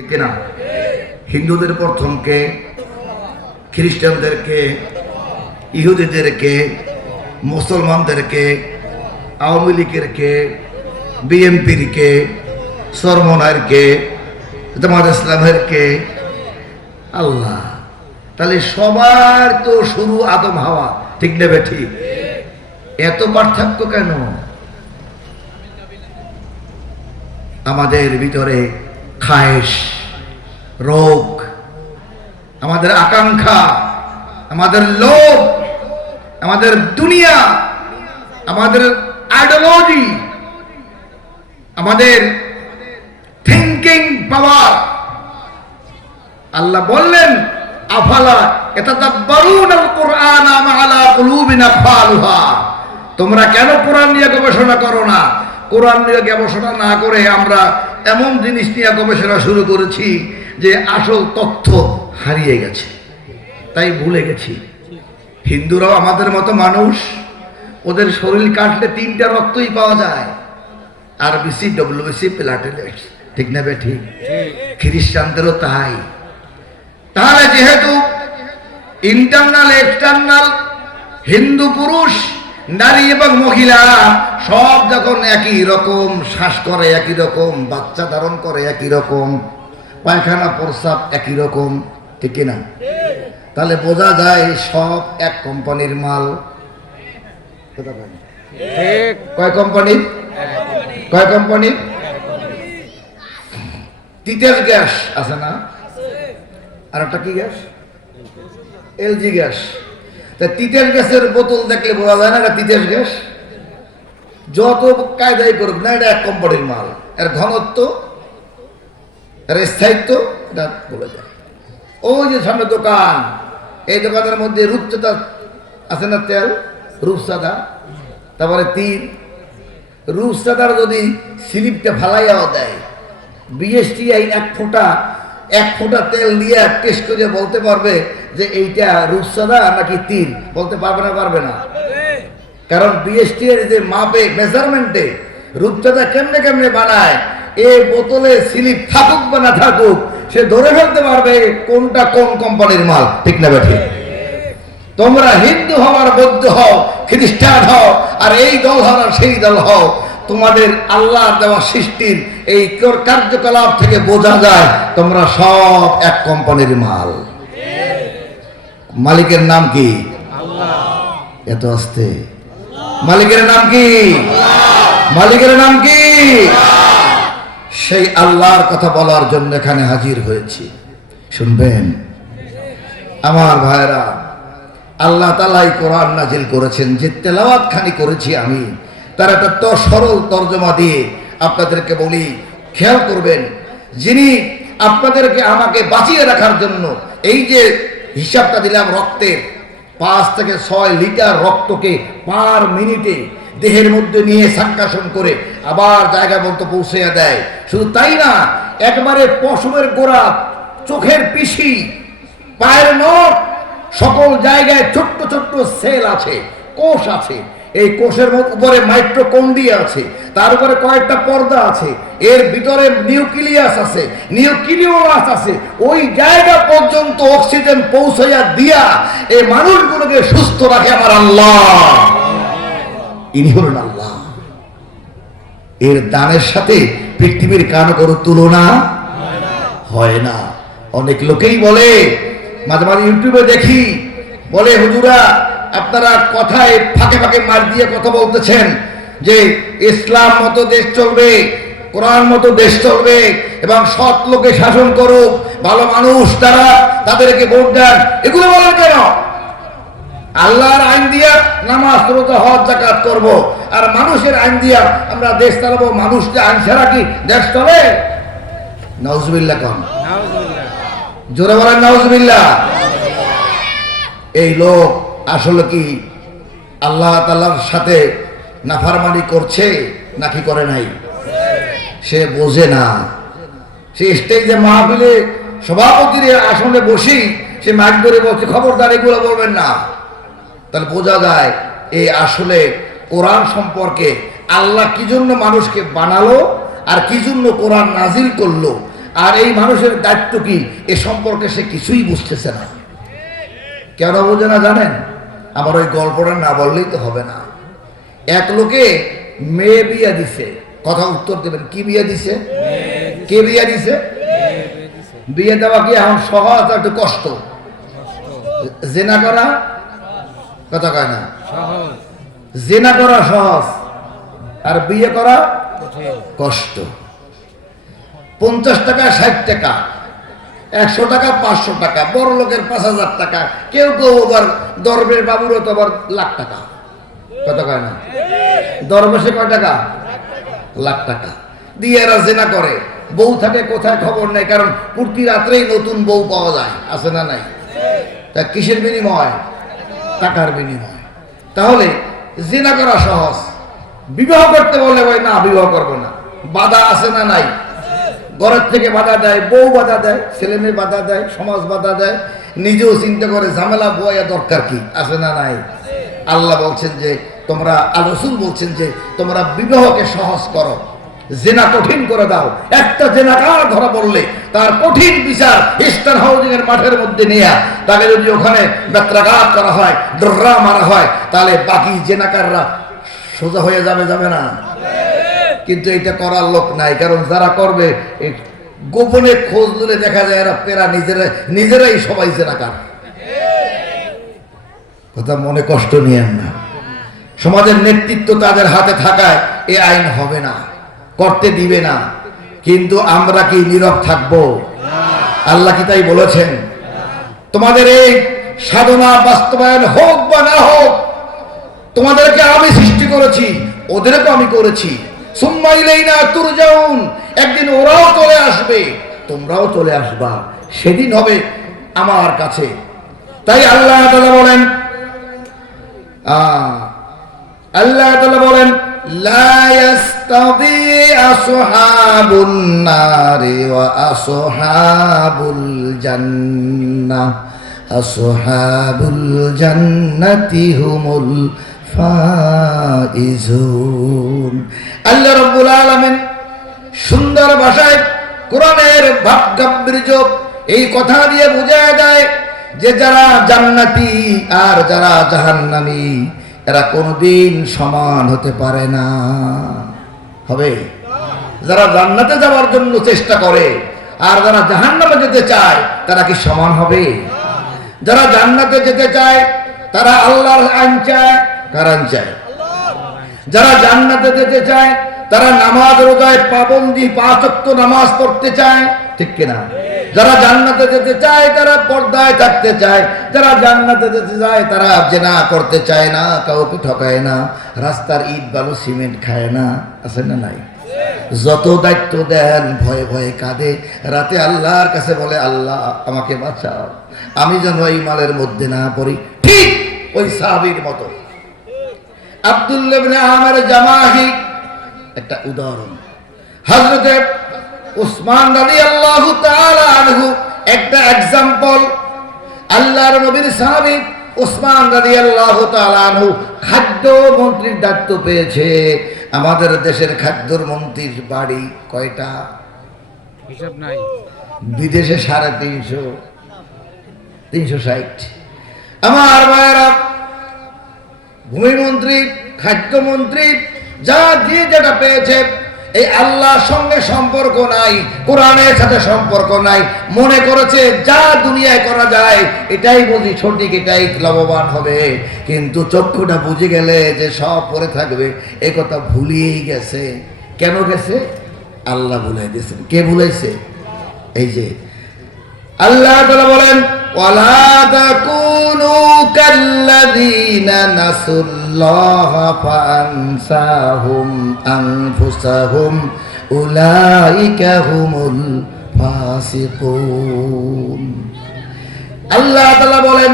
ঠিক না? হিন্দুদের প্রথমকে, খ্রিস্টানদেরকে, ইহুদিদেরকে, মুসলমানদেরকে, আওয়ামী লীগের কে, বিএনপির কে, সরমনার কে, জামাত ইসলামের কে, আল্লাহ। তাহলে সবার তো শুরু আদম হাওয়া, ঠিক নেবে ঠিক? এত পার্থক্য কেন? আমাদের ভিতরে খায়েশ, রোগ, আমাদের আকাঙ্ক্ষা, আমাদের লোভ, আমাদের দুনিয়া, আমাদের আইডিওলজি, আমাদের থিংকিং পাওয়ার। আল্লাহ বললেন, আফালা ইয়াতাদাব্বারুনাল কুরআনা মা আলা কুলুবিন আকফালুহা। তোমরা কেন কোরআন নিয়ে গবেষণা করো না? কোরআন নিয়ে গবেষণা না করে আমরা এমন জিনিস নিয়ে গবেষণা শুরু করেছি যে আসল তথ্য হারিয়ে গেছে, তাই ভুলে গেছি। হিন্দুরাও আমাদের মতো মানুষ, ওদের শরীর কাটলে 3টা রক্তই পাওয়া যায়, আরবিসি, ডব্লিউবিসি, প্লাটেলেটস, ঠিক না বে ঠিক? খ্রিস্টানদেরও তাই। তাহলে যেহেতু ইন্টারনাল এক্সটার্নাল, হিন্দু পুরুষ, নারী এবং মহিলা সব যখন একই রকম শ্বাস করে, একই রকম বাচ্চা ধারণ করে, একই রকম পায়খানা প্রস্রাব একই রকম, ঠিক না? তাহলে বোঝা যায় সব এক কোম্পানির মাল। কয় কোম্পানির? কয় কোম্পানির? তিতাস গ্যাস আছে না? আর একটা কি গ্যাস? LG gas. তিতাস গ্যাসের বোতল দেখলে বোঝা যায় না এটা তিতাস গ্যাস। যত কায়দাই করুক না, এটা এক কোম্পানির মাল। এর ঘনত্ব, এর স্থায়িত্ব এটা বলে যায়। ওই যে সামনে দোকান, এই দোকানের মধ্যে রূপচাঁদা আছে না, তেল রূপচাঁদা, তারপরে তিল। রূপচাঁদার যদি স্লিপটা ফালাইয়াও দেয়, বিএসটিআই এক ফোঁটা তেল দিয়ে টেস্ট করে বলতে পারবে যে এইটা রূপচাঁদা নাকি তিল, বলতে পারবে না? পারবে না। কারণ বিএসটিআই যে মাপে, মেজারমেন্টে রূপচাঁদা কেমনে কেমনে বানায়, এই বোতলে স্লিপ থাকুক বা না থাকুক, সে ধরে ফেলতে পারবে কোনটা কোন কোম্পানির মাল, ঠিক না বেঠি? তোমরা হিন্দু হও আর বৌদ্ধ হও, খ্রিস্টান হও আর এই দল হও আর সেই দল হও, তোমাদের আল্লাহর দেওয়া সৃষ্টির এই কার্যকলাপ থেকে বোঝা যায় তোমরা সব এক কোম্পানির মাল। মালিকের নাম কি? আল্লাহ। এত আস্তে? মালিকের নাম কি? মালিকের নাম কি? সেই আল্লাহর কথা বলার জন্য এখানে হাজির হয়েছি। শুনবেন আমার ভাইরা, আল্লাহ তাআলা কোরআন নাজিল করেছেন, যে তেলাওয়াত খানি করেছি আমি, তার একটা সরল তর্জমা দিয়ে আপনাদেরকে বলি, খেয়াল করবেন। যিনি আপনাদেরকে আমাকে বাঁচিয়ে রাখার জন্য এই যে হিসাবটা দিলাম, রক্তের 5 থেকে 6 লিটার রক্তকে পার মিনিটে দেহের মধ্যে নিয়ে সাক্কাশন করে আবার জায়গা মতো পৌঁছে দেয়। শুধু তাই না, একবারে পশমের গোড়া, চোখের পিসি, পায়ের নখ, সকল জায়গায় ছোট্ট ছোট্ট সেল আছে, কোষ আছে। এই কোষের উপরে মাইটোকন্ড্রিয়া আছে, তার উপরে কয়েকটা পর্দা আছে, এর ভিতরে নিউক্লিয়াস আছে, নিউক্লিওলাস আছে। ওই জায়গা পর্যন্ত অক্সিজেন পৌঁছাইয়া দিয়া এই মানুষগুলোকে সুস্থ রাখে আমার আল্লাহ। ইনি হলেন আল্লাহ। এর দানের সাথে পৃথিবীর কারো কোনো তুলনা হয় না। অনেক লোকেই বলে, মাঝে মাঝে ইউটিউবে দেখি, বলে হুজুরা আপনারা কথায় ফাঁকে ফাঁকে মার দিয়ে কথা বলতেছেন যে ইসলাম মতো দেশ চলবে, কোরআন মতো দেশ চলবে এবং সৎ লোকে শাসন করুক, ভালো মানুষ তারা, তাদেরকে ভোট দেন। এগুলো বলেন কেন? আল্লাহর আইন দিয়া নামাজ, রোজা, হজ, যাকাত করব, আর মানুষের আইন দিয়া আমরা দেশ চালাবো। মানুষ যে আইন ছাড়া কি দেশ চলে? নাউজুবিল্লাহ। কোন জোরে বলেন নাউজুবিল্লাহ। এই লোক আসলে কি আল্লাহ তাআলার সাথে নাফরমানি করছে নাকি করে নাই? সে বোঝে না। সে স্টেজে মাহফিলে সভাপতির আসনে বসি সে মাইক ধরে বলছে, খবরদার এগুলো বলবেন না। তাহলে বোঝা যায় এই আসলে কোরআন সম্পর্কে আল্লাহ কি জন্য মানুষকে বানালো আর কি জন্য কোরআন নাজিল করলো আর এই মানুষের দায়িত্ব কি এ সম্পর্কে সে কিছুই বুঝতেছে না। কেন বোঝে না জানেন? আমার ওই গল্পটা না বললেই তো হবে না। এক লোকে মেয়ে বিয়ে দিছে, কথা উত্তর দেবেন, কি বিয়ে দিছে? কে বিয়ে দিছে? বিয়ে দেওয়া কি এখন সহজ, একটু কষ্ট? জেনা করা কথা কয় না, জেনা করা সহজ আর বিয়ে করা কষ্ট। 50 টাকা 60 টাকা 100 টাকা 500 টাকা, বড় লোকের 5000 টাকা, কেউ কেউ আবার দরবেশ বাবুরও তো আবার লাখ টাকা, কথা কয় না? দরবেশে কয় টাকা? লাখ টাকা দিয়ে এরা জেনা করে। বউ থাকে কোথায় খবর নেই, কারণ প্রতি রাত্রেই নতুন বউ পাওয়া যায়, আছে না নাই? তা কিসের বিনিময়? টাকার বিনিময়। তাহলে জেনা করা সহজ, বিবাহ করতে বলে ভাই না বিবাহ করবো না, বাধা আছে না নাই? ঘরের থেকে বাধা দেয়, বউ বাধা দেয়, ছেলে মেয়ে বাধা দেয়, সমাজ বাধা দেয়, নিজেও চিন্তা করে ঝামেলা বয়া দরকার কি, আছে না নাই? আল্লাহ বলছেন যে তোমরা, রাসূল বলছেন যে তোমরা বিবাহকে সহজ করো, জেনা কঠিন করে দাও। একটা জেনাকার ধরা পড়লে তার কঠিন বিচার ইস্টার হাউজিং এর মাঠের মধ্যে নিয়ে তাকে যদি ওখানে বেত্রাঘাত করা হয়, ডর্রা মারা হয়, তাহলে বাকি জেনাকাররা সোজা হয়ে যাবে, যাবে না? কিন্তু এটা করার লোক নাই, কারণ যারা করবে গোপনে খোঁজ নিলে দেখা যায় এরা পেরা নিজেরাই সবাই জেনাকার। কথা মনে কষ্ট নিয়েন না। সমাজের নেতৃত্ব তাদের হাতে থাকায় এ আইন হবে না, করতে দিবে না। কিন্তু আমরা কি নীরব থাকবো? আল্লাহ কি তাই বলেছেন? তোমাদের এই সাধনা বাস্তবায়ন হোক বা না হোক, তোমাদেরকে আমি সৃষ্টি করেছি, ওদেরকে আমি করেছি। সুম্মা ইলাইনা তুরজাউন, একদিন ওরাও চলে আসবে, তোমরাও চলে আসবা, সেদিন হবে আমার কাছে। তাই আল্লাহ তাআলা বলেন, আল্লাহ তাআলা বলেন লা ইয়াস্তাবি আসহাবুন নারি ওয়া আসহাবুল জান্নাহ, আসহাবুল জান্নাতি হুমুল ফাইজুন। আল্লাহ রাব্বুল আলামিন সুন্দর ভাষায় কোরআনের ভাব গাম্ভীর্য এই কথা দিয়ে বোঝায় দেয় যে যারা জান্নাতি আর যারা জাহান্নামী এরা কোনোদিন সমান হতে পারে না। হবে? যারা জান্নাতে যাওয়ার জন্য চেষ্টা করে আর যারা জাহান্নামে যেতে চায় তারা কি সমান হবে? যারা জান্নাতে যেতে চায় তারা আল্লাহর আইন চায়, কার আইন চায়? যারা জান্নাতে যেতে চায় তারা নামাজ রোজায় পাবন্দি, 5 ওয়াক্ত নামাজ পড়তে চায়, ঠিক কিনা? যারা জান্নাতে যেতে চায় তারা পর্দায় থাকতে চায়, যারা জান্নাতে যেতে চায় তারা জেনা করতে চায় না, কাউকে ঠকায় না, রাস্তার ইট বালু সিমেন্ট খায় না, আছে না নাই? যত দায়িত্ব দেন ভয়ে ভয়ে কাঁদে, রাতে আল্লাহর কাছে বলে আল্লাহ আমাকে বাঁচাও, আমি যেন এই মালের মধ্যে না পড়ি। ঠিক ওই সাহাবীর মতো আব্দুল্লাহ ইবনে আমের জামাহি একটা উদাহরণ। হযরতে উসমান রাদিয়াল্লাহু তাআলা আনহু একটা এক্সাম্পল। আল্লাহর নবীর সাহাবী উসমান রাদিয়াল্লাহু তাআলা আনহু খাদ্য মন্ত্রীর দায়িত্ব পেয়েছে। আমাদের দেশের খাদ্যর মন্ত্রীর বাড়ি কয়টা? হিসাব নাই। বিদেশে 350, 360। আমার ভাইয়েরা, ভূমিমন্ত্রী, খাদ্যমন্ত্রী যা দিয়ে যেটা পেয়েছে, এই আল্লাহর সঙ্গে সম্পর্ক নাই, কোরআনের সাথে সম্পর্ক নাই, মনে করেছে যা দুনিয়ায় করা যায় এটাই বুঝি সঠিক, এটাই লাভবান হবে। কিন্তু চক্ষুটা বুঝে গেলে যে সব পরে থাকবে এ কথা ভুলিয়েই গেছে। কেন গেছে? আল্লাহ ভুলাই দিয়েছেন। কে ভুলাইছে? এই যে আল্লাহ তাআলা বলেন ওয়ালা তাকুনু কাল্লাযীনা নাসুল্লাহা ফাআনসাহুম আনফুসাহুম উলাইকা হুমুল ফাসিকুন। আল্লাহ তাআলা বলেন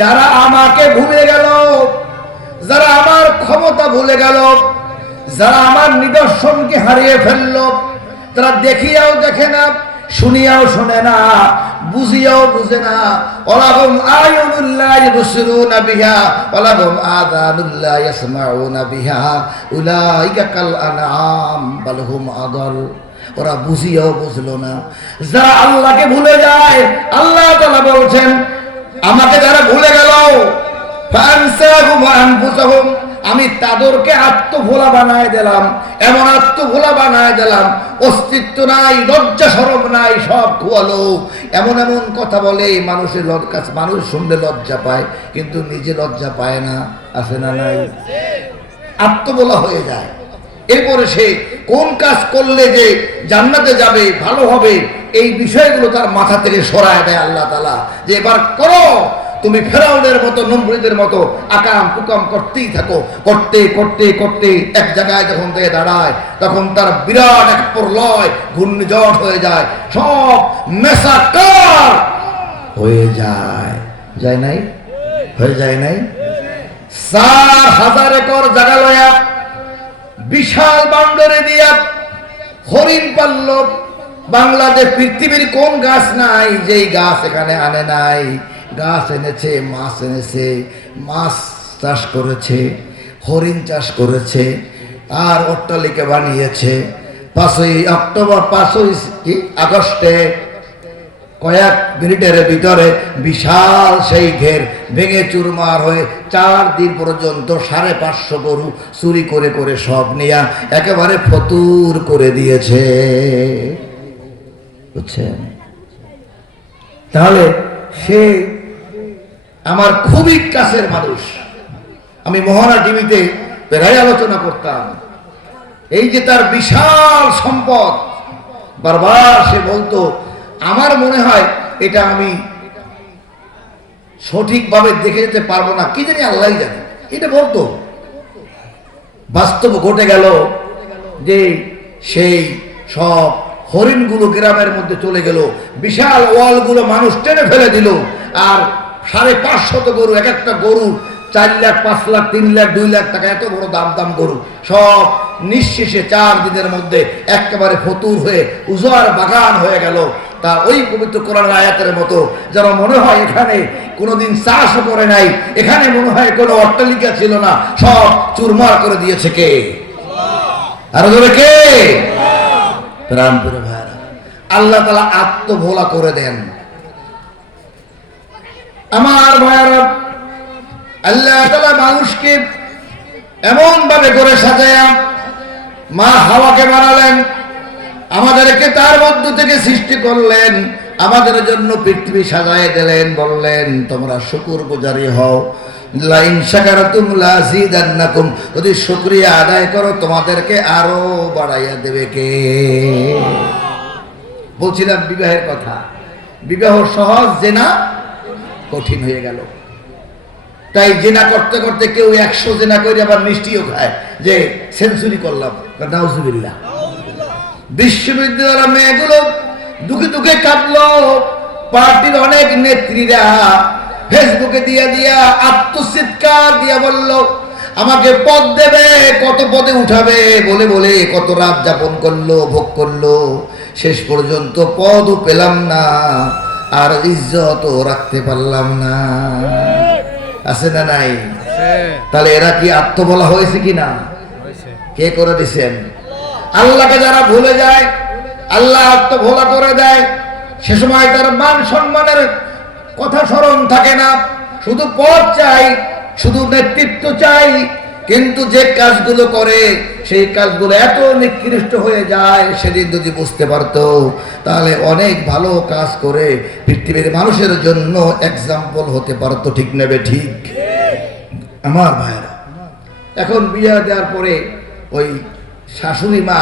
যারা আমাকে ভুলে গেল, যারা আমার ক্ষমতা ভুলে গেল, যারা আমার নিদর্শনকে হারিয়ে ফেলল, তারা দেখিয়াও দেখে না, শুনিয়াও শোনে না, বুঝিয়াও বুঝে না। ওয়ালাহুম আয়ুনুল্লাহ ইবসিরুনা বিহা ওয়ালাহুম আযানুল্লাহ ইয়াসমাউনা বিহা উলাইকা কাল আনআম বাল হুম আদাল। ওরা বুঝিয়েও বুঝলো না। যারা আল্লাহকে ভুলে যায়, আল্লাহ তাআলা বলছেন আমাকে যারা ভুলে গেল, ফানসাহুম আনফুসাহুম, আমি তাদেরকে আত্মভোলা বানায় দিলাম, এমন আত্মভোলা বানায় দিলাম, অস্তিত্ব নাই, লজ্জা শরম নাই, সব খোয়ালো। এমন এমন কথা বলে মানুষের কাছে, মানুষ শুনলে লজ্জা পায় কিন্তু নিজে লজ্জা পায় না। আছে না নাই? আত্মভোলা হয়ে যায়। এরপরে সে কোন কাজ করলে যে জান্নাতে যাবে, ভালো হবে, এই বিষয়গুলো তার মাথা থেকে সরায় দেয় আল্লাহ তাআলা, যে এবার করো। তুমি ফেরাউনের মতো, নমরুদের মতো আকাম কুকাম করতেই থাকো। করতে করতে করতে এক জায়গায় যখন থেকে দাঁড়ায়, তখন তার বিরাট এক প্রলয়, ঘূর্ণিঝড় হয়ে যায়, সব মেসাকার হয়ে যায়। যায় নাই? হয়ে যায় নাই? 4000 একর জায়গা লয়া বিশাল বান্ডরে দিয়া হরিণ পালল। বাংলাদেশ পৃথিবীর কোন গাছ নাই যেই গাছ এখানে আনে নাই? গাছ এনেছে, মাছ এনেছে, মাছ চাষ করেছে, হরিণ চাষ করেছে, আর অট্টালিকা বানিয়েছে। 5ই অক্টোবর, 5ই আগস্টে কয়েক মিনিটের ভিতরে বিশাল সেই ঘের ভেঙে চুরমার হয়ে 4 দিন পর্যন্ত 550 গরু চুরি করে করে সব নিয়ে একেবারে ফতুর করে দিয়েছে। বুঝছেন? তাহলে সে আমার খুবই কাছের মানুষ। আমি মোহনা টিভিতে প্রায় আলোচনা করতাম, এই যে তার বিশাল সম্পদ, বারবার সে বলতো আমার মনে হয় এটা আমি সঠিকভাবে দেখে যেতে পারবো না, কি জানি আল্লাহই জানে, এটা বলতো। বাস্তব ঘটে গেল যে সেই সব হরিণগুলো গ্রামের মধ্যে চলে গেল, বিশাল ওয়ালগুলো মানুষ টেনে ফেলে দিল, আর 550 গরু, এক একটা গরু 4 লাখ, 5 লাখ, 3 লাখ, 2 লাখ টাকা, এত বড় দাম দাম গরু সব নিঃশেষে 4 দিনের মধ্যে একেবারে ফতুর হয়ে উজাড় বাগান হয়ে গেল। তা ওই পবিত্র কোরআনের আয়াতের মতো যেন মনে হয় এখানে কোনোদিন চাষও করে নাই, এখানে মনে হয় কোনো অট্টালিকা ছিল না, সব চুরমার করে দিয়েছে কে? আরো জোরে কে? রামপুরে ভাইরা, আল্লাহ তাআলা আত্মভোলা করে দেন। আমার ভাইরা, আল্লাহ তাআলা মানুষকে এমন ভাবে করে সাজায়া মা হাওয়াকে বানালেন, আমাদেরকে তার মধ্য থেকে সৃষ্টি করলেন, আমাদের জন্য পৃথিবী সাজায় দিলেন, বললেন তোমরা শুকরগুজারি হও। লাইন শাকারতুম লাযিদান্নাকুম, যদি শুকরিয়া আদায় করো তোমাদেরকে আরো বাড়াইয়া দেবে কে? বলছিলাম বিবাহের কথা, বিবাহ সহজ, জেনা কঠিন হয়ে গেল। তাই জেনা করতে করতে কেউ 100 জেনা করে আবার মিষ্টিও খায় যে সেঞ্চুরি করলাম, নাউজুবিল্লাহ। বিশ্ববিদ্যালয়ের মেয়েগুলো দুঃখে দুঃখে কাঁদলো, পার্টির অনেক নেত্রীরা ফেসবুকে দিয়া আত্মচিৎকার দিয়া বলল আমাকে পদ দেবে, কত পদে উঠাবে বলে বলে কত রাত যাপন করলো, ভোগ করলো, শেষ পর্যন্ত পদও পেলাম না, আর ইজ্জতও রাখতে পারলাম না। আছে না নাই? তাহলে এরা কি আত্মবলা হয়েছে কিনা? কে করে দিছেন? আল্লাহকে যারা ভুলে যায়, আল্লাহ আত্মভোলা করে দেয়, সে সময় তার মান সম্মানের কথা স্মরণ থাকে না, শুধু পদ চাই, শুধু নেতৃত্ব চাই, কিন্তু যে কাজগুলো করে সেই কাজগুলো এত নিকৃষ্ট হয়ে যায়। সেদিন যদি বুঝতে পারতো তাহলে অনেক ভালো কাজ করে পৃথিবীর মানুষের জন্য এক্সাম্পল হতে পারতো। ঠিক নেবে? ঠিক। আমার ভাইরা, এখন বিয়ে দেওয়ার পরে ওই শাশুড়ি মা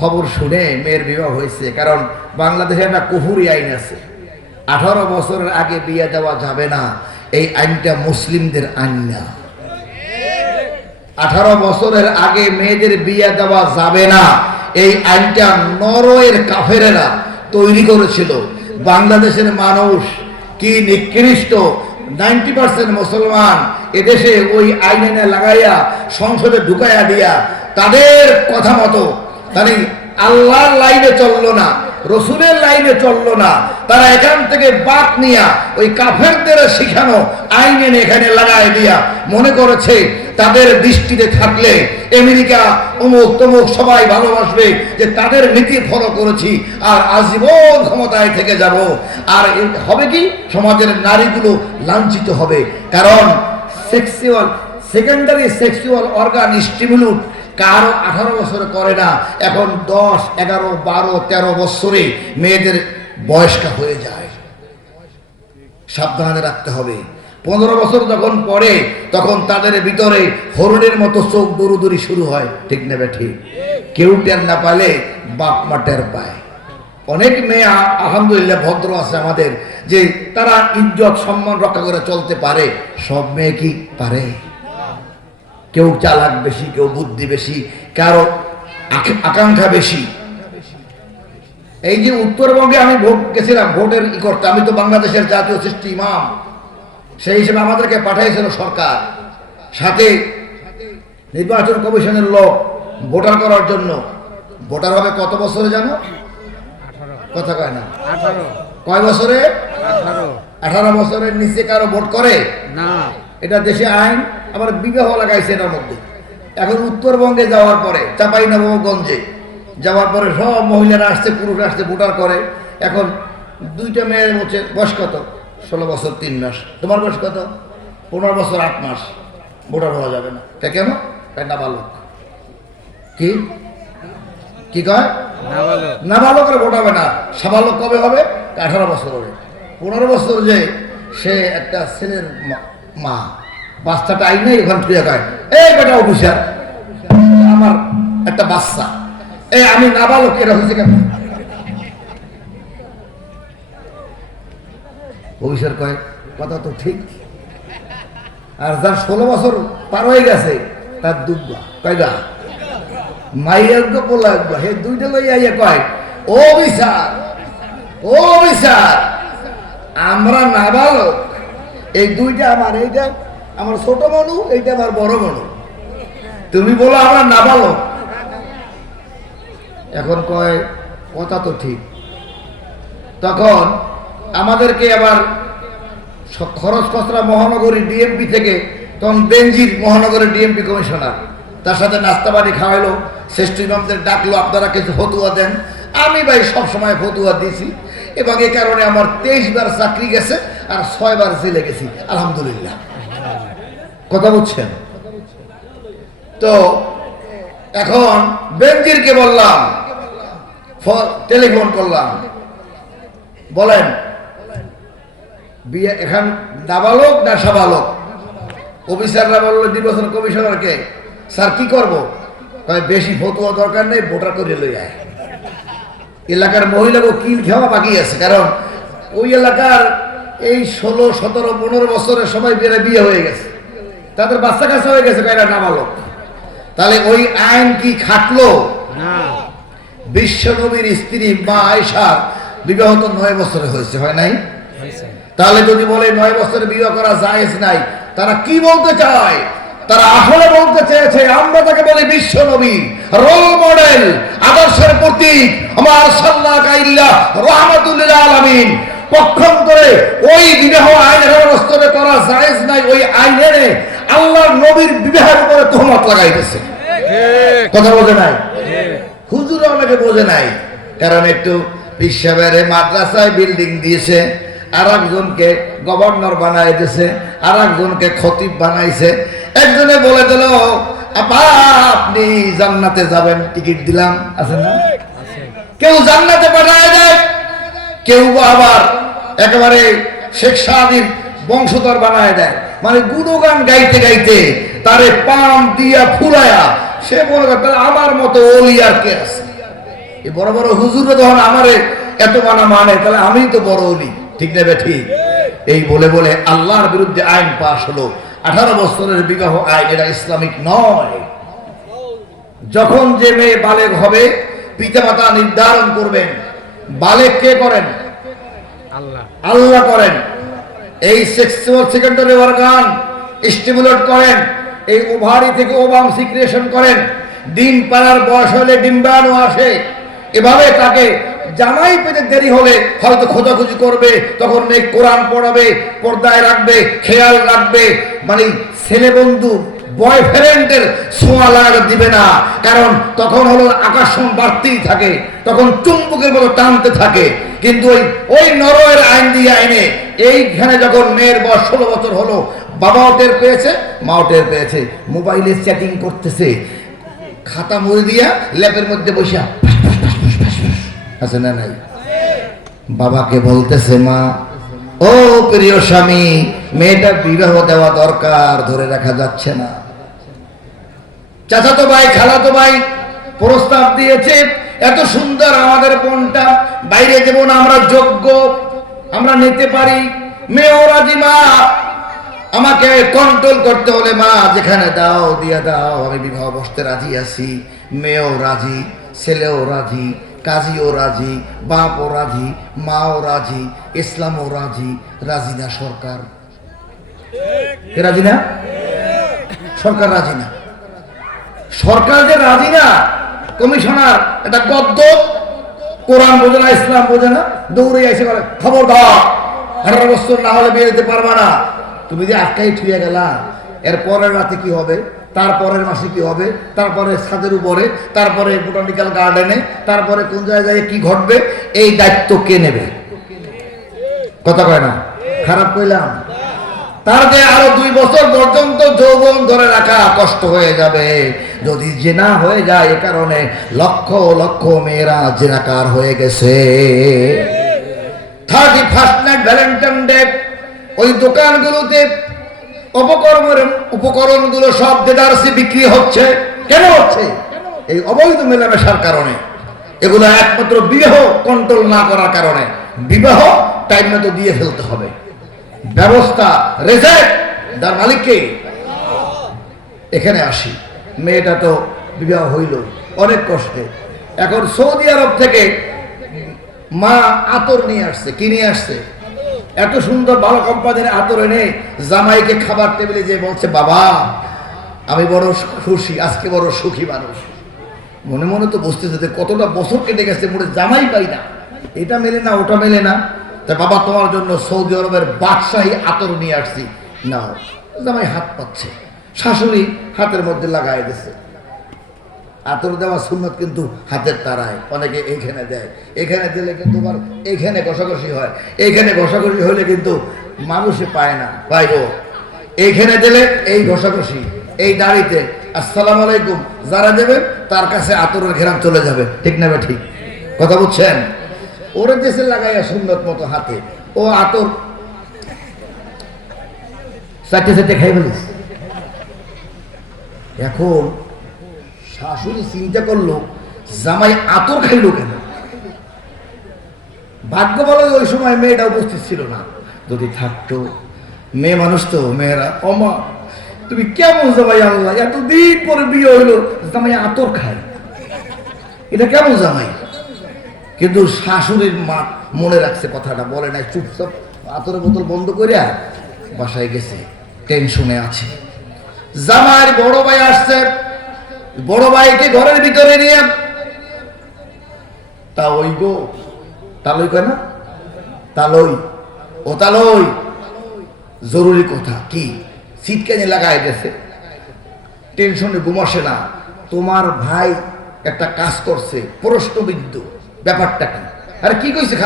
খবর শুনে মেয়ের বিবাহ হয়েছে, কারণ বাংলাদেশে একটা কুফুরি আইন আছে, 18 বছরের আগে বিয়ে দেওয়া যাবে না। এই আইনটা মুসলিমদের আইন না। 18 বছরের আগে মেয়েদের বিয়ে দেওয়া যাবে না, এই আইনটা নরওয়ের কাফেরেরা তৈরি করেছিল। বাংলাদেশের মানুষ কি নিকৃষ্ট, 90% মুসলমান এদেশে ওই আইন এনে লাগাইয়া সংসদে ঢুকাইয়া দিয়া তাদের কথা মতো, মানে আল্লাহর লাইনে চললো না, রসুলের লাইনে চললো না, তারা এখান থেকে বাক নিয়া ওই কাফেরদের শিখানো আইন এনে এখানে লাগাই দিয়া মনে করেছে তাদের দৃষ্টিতে থাকলে আমেরিকা অমুক তমুক সবাই ভালোবাসবে যে তাদের নীতি ফলো করেছি, আর আজীবন ক্ষমতায় থেকে যাব। আর হবে কি, সমাজের নারীগুলো লাঞ্ছিত হবে। কারণ সেকেন্ডারি সেক্সুয়াল অর্গান স্টিমুলেট কারো 18 বছরে করে না, এখন 10, 11, 12, 13 বছরে মেয়েদের বয়স্কা হয়ে যায়। সাবধানে রাখতে হবে। 15 বছর যখন পরে তখন তাদের ভিতরে হরিণের মতো চোখ দৌড়ুদৌড়ি শুরু হয়, ঠিক না ঠিক? কেউ টের না পালে বাপ মা টের পায়। অনেক মেয়ে আলহামদুলিল্লাহ ভদ্র আছে আমাদের, যে তারা ইজ্জত সম্মান রক্ষা করে চলতে পারে। সব মেয়ে কি পারে? কেউ চালাক বেশি, কেউ বুদ্ধি বেশি, কারো আকাঙ্ক্ষা বেশি। এই যে উত্তরবঙ্গে আমি ভোট গেছিলাম, ভোটের ই করতে, আমি তো বাংলাদেশের জাতীয় সৃষ্টি ইমাম, সেই হিসেবে আমাদেরকে পাঠাইছিল সরকার, সাথে নির্বাচন কমিশনের লোক ভোটার করার জন্য। ভোটার হবে কত বছরে জানো? কথা কয় না। কয় বছরে? 18 বছরের নিচে কারো ভোট করে না, এটা দেশে আইন। আবার বিবাহ লাগাইছে এটার মধ্যে। এখন উত্তরবঙ্গে যাওয়ার পরে, চাঁপাইনবাবগঞ্জে যাওয়ার পরে সব মহিলারা আসছে, পুরুষ আসছে, ভোটার করে। এখন 2টা মেয়ের হচ্ছে বয়স কত? 16 বছর 3 মাস। তোমার বয়স কত? 15 বছর 8 মাস। ভোটার হওয়া যাবে না। কেন? নাবালক। কি কি কয়? নাবালকের ভোট হবে না। সাবালক কবে হবে? 18 বছর হবে। 15 বছর যে সে একটা ছেলের মা, বাচ্চাটা আইনে ওখান থেকে কয়, এই বেটা অফিসার, আমার একটা বাচ্চা, এই আমি নাবালক, এরা হয়েছে কেন? অফিসার কয়, কথা তো ঠিক। আর যার 16 বছর পার হয়ে গেছে তার দুব্বা কয়গা, মাইয়ার পোলা, হে 2টা লইয়া ইয়ে কয়, ও বিচার, ও বিচার, আমরা নাবালক, এই 2টা আমার, এইটা আমার ছোট মনু, এইটা আমার বড় মনু, তুমি বলো আমরা নাবালক। এখন কয় কথা তো ঠিক। তখন আমাদেরকে আবার খরচ খসড়া মহানগরী ডিএমপি থেকে, তখন বেনজির মহানগরী ডিএমপি কমিশনার, তার সাথে নাস্তা পানি খাওয়াইলো, শ্রেষ্ঠ ইমামদের ডাকলো, আপনারা কিছু ফতুয়া দেন। আমি ভাই সবসময় ফতুয়া দিয়েছি, এবং এই কারণে আমার 23 বার চাকরি গেছে আর 6 বার জেলে গেছি, আলহামদুলিল্লাহ। কথা বুঝছেন তো? এখন বেনজিরকে বললাম, টেলিফোন করলাম, বলেন বিয়ে এখান নাবালক না সাবালক? অফিসাররা বললো নির্বাচন কমিশনারকে, স্যার কি করবো? বেশি ফতুয়া দরকার নেই, ভোটার করে লই আয়। এলাকার মহিলাকে কিল খাওয়া বাকি আছে, কারণ ওই এলাকার এই 16, 17, 15 বছরের সবাই বিয়ে হয়ে গেছে, তাদের বাচ্চা কাছে হয়ে গেছে, এরা নাবালক। তাহলে ওই আইন কি খাটলো না? বিশ্ব নবীর স্ত্রী মা আয়েশার বিবাহ তো 9 বছরে হয়েছে, হয় নাই? তাহলে যদি বলে 9 বছরে বিবাহ করা জায়েজ নাই, তারা কি বলতে চায়? তারা আসলে বলতে চেয়েছে আমরা তাকে বলি বিশ্ব নবী, রোল মডেল, আদর্শের প্রতীক, আমার সাল্লাল্লাহু আলাইহি রাহমাতুল লিল আলামিন। পক্ষান্তরে ওই বিবাহ আইন 18 বছরে করা জায়েজ নাই, ওই আইনে আল্লাহর নবীর বিবাহের উপরে তোহমত লাগাইতেছে। কথা বোঝে নাই? হুজুর অনেকে বোঝে নাই, কারণ একটু পিসাবেরে মাদ্রাসায় বিল্ডিং দিয়েছে, আর একজনকে গভর্নর বানাই দিয়েছে, আর একজনকে খতিব বানাইছে। একজনে বলে দিল আপা আপনি জান্নাতে যাবেন, টিকিট দিলাম, আছে না? কেউ জান্নাতে পাঠায় দেয়, কেউ আবার একেবারে শেখ সাদির বংশধর বানায় দেয়, মানে গুণগান গাইতে গাইতে তারে পাম দিয়া ফুলায়া সে মনে করে আমার মতো ওলি আর কে আছে। এই বড় বড় হুজুরে যখন আমারে এত মানে, তাহলে আমি তো বড় ওলি, ঠিক না ঠিক? এই বলে বলে আল্লাহর বিরুদ্ধে আইন পাশ হলো। 18 বছরের বিবাহ আইন, এটা ইসলামিক নয়। যখন যে মেয়ে বালেগ হবে, পিতামাতা নির্ধারণ করবেন। বালেগ কে করেন? আল্লাহ করেন। এই সেক্সুয়াল সেকেন্ডারি অর্গান স্টিমুলেট করেন, এই ওভারি থেকে ওভাম সিক্রেশন করেন। ডিম পাড়ার বয়স হলে ডিম্বাণু আসে, এভাবে তাকে জামাই পেতে দেরি হলে হয়তো খোঁজাখুঁজি করবে, তখন মেয়ে কোরআন পড়াবে, পর্দায় রাখবে, খেয়াল রাখবে, মানে ছেলে বন্ধু বয়ফ্রেন্ডের ছোঁয়া লাগা দিবে না, কারণ তখন হলো আকর্ষণ বাড়তেই থাকে, তখন চুম্বকের মতো টানতে থাকে। কিন্তু ওই নরওয়ের আইন দিয়ে আইনে এইখানে যখন মেয়ের বয়স 16 বছর হলো, বাবাও টের পেয়েছে, মাও টের পেয়েছে, মোবাইলে চ্যাটিং করতেছে, খাতা মুড়ি দিয়া ল্যাপের মধ্যে বসে আছে না নাই, বাবাকে বলতেছে, মা ও প্রিয় স্বামী, মেয়েটা বিবাহ দেওয়া দরকার, ধরে রাখা যাচ্ছে না। চাচাতো ভাই খালাতো ভাই প্রস্তাব দিয়েছে, এত সুন্দর আমাদের বোনটা, বাইরে দেব না, আমরা যোগ্য, আমরা নিতে পারি। মেয়েও রাজি, মা আমাকে কন্ট্রোল করতে হলে মা যেখানে দাও দিয়ে দাও, আমি বিবাহ বসতে রাজি আছি। মেয়েও রাজি, ছেলেও রাজি, কাজীও রাজি, বাপও রাজি, মাও রাজি, ইসলামও রাজি। রাজি না সরকার? রাজি না সরকার? রাজি না সরকার, যে রাজি না। কমিশনার এটা গদ্য, কোরআন বোঝে না, ইসলাম বোঝে না, দৌড়ে এসে বলে খবরদার 18 বছর না হলে বেরোতে পারবা না। তুমি যে আটকাই ছুঁয়ে গেলা, এর পরের রাতে কি হবে, তারপরের মাসে কি হবে, তারপরে ছাদের উপরে, তারপরে বোটানিক্যাল গার্ডেনে, তারপরে কোন জায়গায় কি ঘটবে, এই দায়িত্ব কে নেবে? কথা কয় না? খারাপ কইলাম? তার যে আরো 2 বছর পর্যন্ত যৌবন ধরে রাখা কষ্ট হয়ে যাবে যদি জেনা হয়ে যায়। এ কারণে লক্ষ লক্ষ মেয়েরা জেনাকার হয়ে গেছে। 31st নাইট ভ্যালেন্টাইন ডে ওই দোকানগুলোতে উপকরণগুলো সব দেদারসে বিক্রি হচ্ছে। কেন হচ্ছে? এই অবৈধ মেলামেশার কারণে। এগুলো একমাত্র বিবাহ কন্ট্রোল না করার কারণে। বিবাহ টাইম মতো দিয়ে ফেলতে হবে, ব্যবস্থা রেজাল্ট তার মালিককে। এখানে আসি, মেয়েটা তো বিবাহ হইল অনেক কষ্টে। এখন সৌদি আরব থেকে মা আতর নিয়ে আসছে। কি নিয়ে আসছে? এত সুন্দর ভালো কোম্পানির আতর এনে জামাইকে খাবার টেবিলে যে বলছে, বাবা আমি বড় খুশি, আজকে বড় সুখী মানুষ। মনে মনে তো বুঝতেছে যে কতটা বছর কেটে গেছে, মোটে জামাই পাই না, এটা মেলে না, ওটা মেলে না। তা বাবা তোমার জন্য সৌদি আরবের বাদশাহী আতর নিয়ে আসছি, নাও। জামাই হাত পাচ্ছে, শাশুড়ি হাতের মধ্যে লাগাই দিছে। আতর দেওয়া সুন্নত কিন্তু হাতের তারায়, অনেকে এইখানে দেয়, এখানে দিলে কিন্তু আবার এইখানে ঘষাঘষি হয়, এইখানে ঘষাঘষি হলে কিন্তু মানুষে পায় না, পাইব। এইখানে দিলে এই ঘষাঘষি, এই দাড়িতে আসসালামু আলাইকুম যারা দেবেন তার কাছে আতরের ঘেরাম চলে যাবে। ঠিক না? ঠিক কথা বুঝছেন? ওরে দেশে লাগাইয়া সুন্নত মতো হাতে, ও আতর চারটে চারটে খাই ফেলিস। এখন শাশুড়ি চিন্তা করলো, জামাই আতর খাইলো কেন? ভাগ্য বলো ওই সময় মেয়েটা উপস্থিত ছিল না। যদি থাকতো, মেয়ে মানুষ তো, মেয়েরা, অমা তুমি কেমন জামাই, আল্লাহ এতদিন পরে বিয়ে হইলো, জামাই আতর খায়, এটা কেমন জামাই? কিন্তু শাশুড়ির মা মনে রাখছে কথাটা, বলে নাই, চুপচাপ আতরের বোতল বন্ধ করিয়া বাসায় গেছে, টেনশনে আছে। জামাইয়ের বড় ভাই আসছে, বড় ভাইকে ঘরের ভিতরে নিয়ে, তা ওই গো, তালই কয় না, তালই, ও তালই, জরুরি কথা। কি? সিটকানি লাগাই গেছে, টেনশনে ঘুমাসে না। তোমার ভাই একটা কাজ করছে, প্রশ্নবিদ্ধ, ব্যাপারটা কি? আরে কি কইছে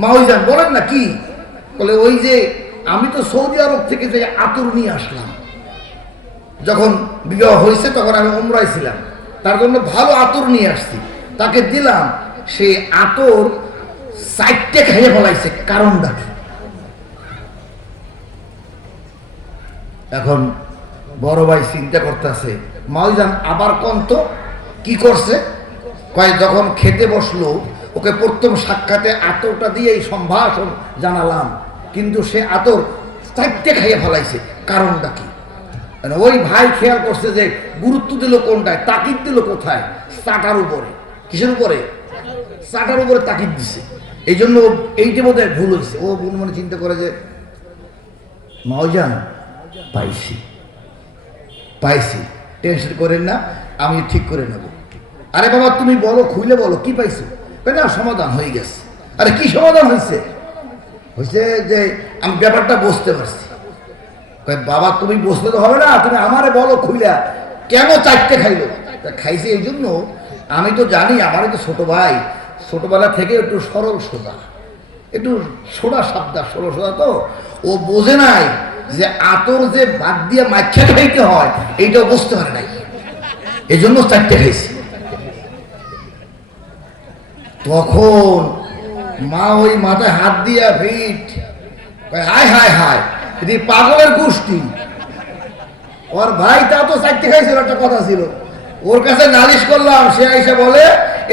মা? ওই যান বলেন না কি? বলে ওই যে আমি তো সৌদি আরব থেকে যে আতর নিয়ে আসলাম, যখন বিবাহ হয়েছে তখন আমি উমরায় ছিলাম, তার জন্য ভালো আতর নিয়ে আসছি, তাকে দিলাম, সে আতর 4টে খাইয়ে ফেলাইছে, কারণটা কি? এখন বড় ভাই চিন্তা করতেছে, মাইজান আবার কোন তো কি করছে? কয় যখন খেতে বসলো, ওকে প্রথম সাক্ষাতে আতরটা দিয়েই সম্ভাষণ জানালাম, কিন্তু সে আতর 4টে খাইয়ে ফেলাইছে, কারণটা কি? ওই ভাই খেয়াল করছে যে গুরুত্ব দিল কোনটায়, তাকিদ দিল কোথায়? চাটার উপরে। কিসের উপরে? চাটার উপরে তাকিদ দিছে। এই জন্য এইটা বোধ হয় ভুল হয়েছে। ও মনে মনে চিন্তা করে যে মাওজান পাইছি পাইছি, টেনশন করেন না, আমি ঠিক করে নেব। আরে বাবা তুমি বলো, খুলে বলো কি পাইছো? না সমাধান হয়ে গেছে। আরে কি সমাধান হয়েছে? হয়েছে যে আমি ব্যাপারটা বুঝতে পারছি। কয় বাবা তুমি বসলে তো হবে না, তুমি আমারে বলো খুইলা কেন চারটে খাইলো। খাইছে এই জন্য, আমি তো জানি আমারই তো ছোট ভাই, ছোটবেলা থেকে একটু সরল সোজা, একটু সোজা সাবদা, সরল সোজা, তো ও বোঝে নাই যে আতর যে বাদ দিয়ে মাখা খাইতে হয় এইটাও বুঝতে পারে নাই, এই জন্য চারটে খাইছে। তখন মা ওই মাথায় হাত দিয়া ফিট, হায় হায় হায়, এটি পাগলের গোষ্ঠী। ওর ভাই তা তো চারটে খাইছিল, একটা কথা ছিল, ওর কাছে নালিশ করলাম, সে এসে বলে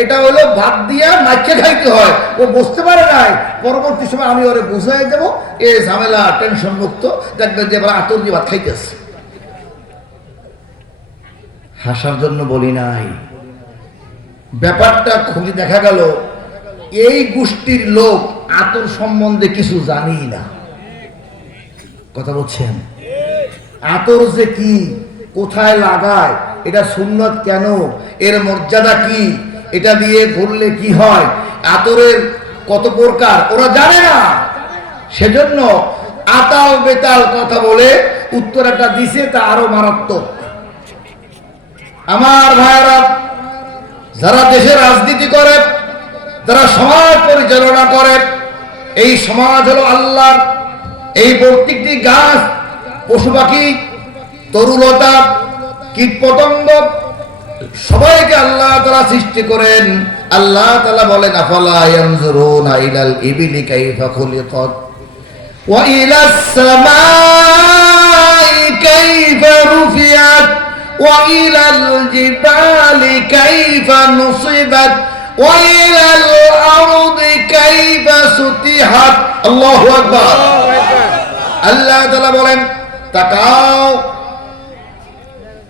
এটা হলো ভাত দিয়া মাখা খাইতে হয়, ও বুঝতে পারে নাই। পরবর্তী সময় আমি ওরে বুঝাই দেবো, এ ঝামেলা টেনশন মুক্ত, দেখবেন যে এবার আতর দিয়ে ভাত খাইতেছে। হাসার জন্য বলি নাই, ব্যাপারটা খুঁজে দেখা গেল এই গোষ্ঠীর লোক আতর সম্বন্ধে কিছু জানি না। কথা বলছেন? আতর যে কি, কোথায় লাগায়, এটা সুন্নত কেন, এর মর্যাদা কি, এটা দিয়ে ঘুরলে কি হয়, আতরের কত প্রকার ওরা জানে না। সেজন্য আতাল বেতাল কথা বলে উত্তর একটা দিছে, তা আরো মারাত্মক। আমার ভাইরা, যারা দেশের রাজনীতি করে, যারা সমাজ পরিচালনা করে, এই সমাজ হলো আল্লাহর। এই প্রত্যেকটি গাছ, পশু পাখি, তরুলতা, কীট পতঙ্গ সবাইকে আল্লাহ তাআলা সৃষ্টি করেন। আল্লাহ তাআলা বলেন, আফালা ইয়ানজুরুনা ইলাল ইবিলি কাইফা খুলিকাত ওয়া ইলাস সামাই কাইফা রুফিআত ওয়া ইলাল জিবালি কাইফা নুসিবাত ওয়া ইলাল আরদি কাইফা সুতিহাত। আল্লাহু আকবার। আল্লাহ তাআলা বলেন, তাকাও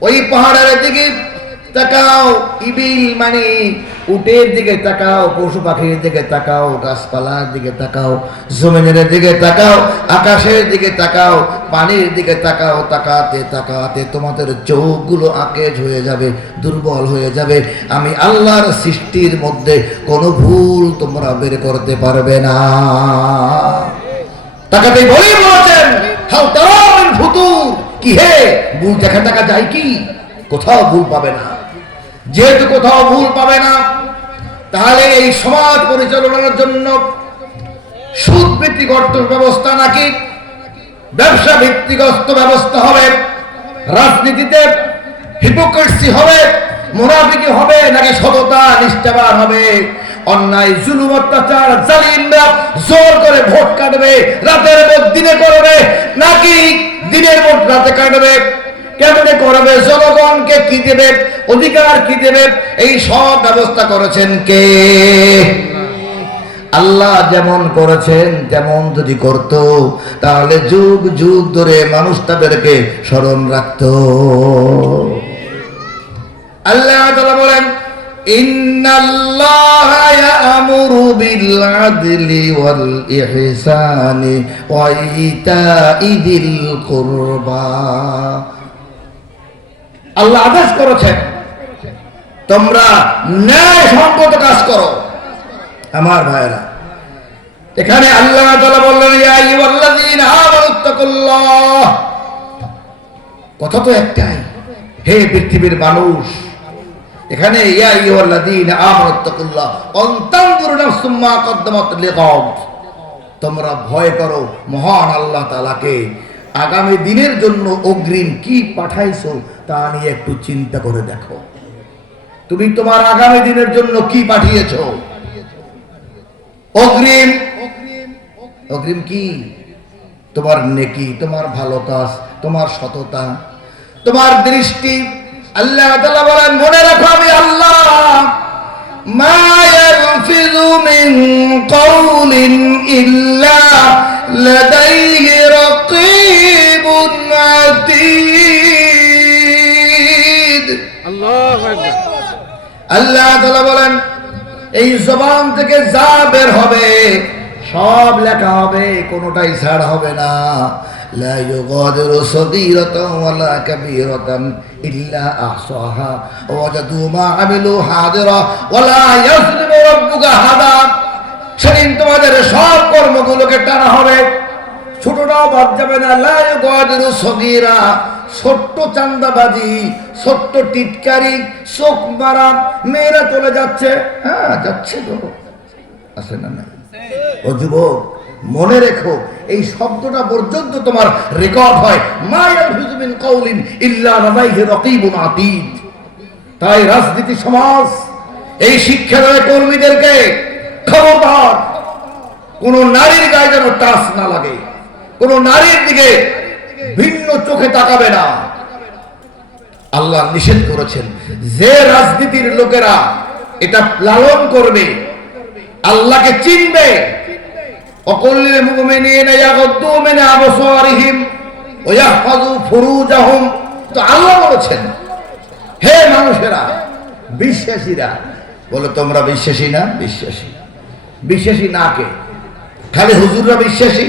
ওই পাহাড়ের দিকে, তাকাও, ইবিল মানে উটের দিকে তাকাও, পশু পাখির দিকে তাকাও, গাছপালার দিকে তাকাও, জমিনের দিকে তাকাও, আকাশের দিকে তাকাও, পানির দিকে তাকাও। তাকাতে তাকাতে তোমাদের চোখগুলো আকেজ হয়ে যাবে, দুর্বল হয়ে যাবে। আমি আল্লাহর সৃষ্টির মধ্যে কোনো ভুল তোমরা বের করতে পারবে না। তাকাতেই বলেই বলেছেন, হাউ তারামিন ফুতুর, কি হে ভুল দেখা টাকা যায় কি, কোথাও ভুল পাবে না। যেহেতু কোথাও ভুল পাবে না, তাহলে এই সমাজ পরিচালনার জন্য সুদ ভিত্তিক অর্থ ব্যবস্থা নাকি ব্যবসা ভিত্তিক অর্থ ব্যবস্থা হবে, রাজনীতিতে হিপোক্রেসি হবে, মুনাফিকি হবে, নাকি সততা নিষ্ঠাবান হবে, অন্যায় জুলুম অত্যাচার জালিমরা জোর করে ভোট কাটবে, রাতের ভোট দিনে করবে, নাকি দিনের ভোট রাতে কাটবে, কেমনে করবে, জনগণকে কি দেবে, অধিকার কি দেবে, এই সব ব্যবস্থা করেছেন কে? আল্লাহ যেমন করেছেন তেমন যদি করত, তাহলে যুগ যুগ ধরে মানুষ তাদেরকে স্মরণ রাখত। আল্লাহ তাআলা বলেন, ইন্নাল্লাহা ইয়া'মুরু বিল আদলি ওয়াল ইহসানি ওয়া ইতা'i যিল কুরবা। আল্লাহ আদেশ করেছেন তোমরা ন্যায় সঙ্গত কাজ করো। আমার ভাইরা, এখানে আল্লাহ তাআলা বললেন, ইয়া আইয়ুহাল্লাযীনা আমানুত্তাকুল্লাহ। কথা তো একটাই, হে পৃথিবীর মানুষ। এখানে ইয়া আইয়ুহাল্লাযীনা আমানুত্তাকুল্লাহ ওয়া তানজুরু নাফসুম মা কদ্দামাত লিগাদ। তোমরা ভয় করো মহান আল্লাহ তাআলাকে, আগামী দিনের জন্য অগ্রিম কি পাঠাইছো তা নিয়ে একটু চিন্তা করে দেখো। তুমি তোমার আগামী দিনের জন্য কি পাঠিয়েছো? অগ্রিম। অগ্রিম কি? তোমার নেকি, তোমার ভালো কাজ, তোমার সততা, তোমার দৃষ্টি। আল্লাহ তাআলা বলেন, মনে রাখো আমি আল্লাহ, মা ইয়ালফিযু মিন কাওলিন ইল্লা লাদাইহি রাকীবুন আতীদ। আল্লাহু আকবার। আল্লাহ তাআলা বলেন, এই জবান থেকে যা বের হবে সব লেখা হবে, কোনোটাই ছাড় হবে না। লা ইউগাদিরু সগীরাতান ওয়ালা কাবীরাতান ইল্লা আহসাহা ওয়াজাদু মা আমিলু হাদিরা ওয়ালা ইয়াজলিমু রাব্বুকা আহাদা। সেদিন তোমাদের সব কর্মগুলোকে টানা হবে, ছোটটাও বাদ যাবে না। লা ইউগাদিরু সগীরা, ছোট্ট চান্দাবাজি, ছোট্ট টিটকারি, চোখ মারা মেয়েরা চলে যাচ্ছে। হ্যাঁ যাচ্ছে তো, আছে না নাই? ও যুবক, মনে রেখো, এই শব্দটা পর্যন্ত তোমার রেকর্ড হয়। মা ইয়ালফিযু মিন কাউলিন ইল্লা লাদাইহি রাকীবুন আতীদ। তাই রাজনীতি সমাজ, এই শিক্ষালয় কর্মীদেরকে খবরদার, কোন নারীর গায়ে যেন টাচ না লাগে, কোন নারীর দিকে ভিন্ন চোখে তাকাবে না। আল্লাহ নিষেধ করেছেন। যে রাজনীতির লোকেরা এটা লালন করবে, আল্লাহকে চিনবে, অকুল্লিল মুমিনিনা ইয়াগুদ্দু মিন আবসারিহিম ওয়া ইয়াহফাযু ফুরুজাহুম, তো আল্লাহ বলেছেন, হে মানুষেরা, বিশ্বাসীরা, বলে তোমরা বিশ্বাসী না? বিশ্বাসী। বিশ্বাসী না কে? খালি হুজুররা বিশ্বাসী?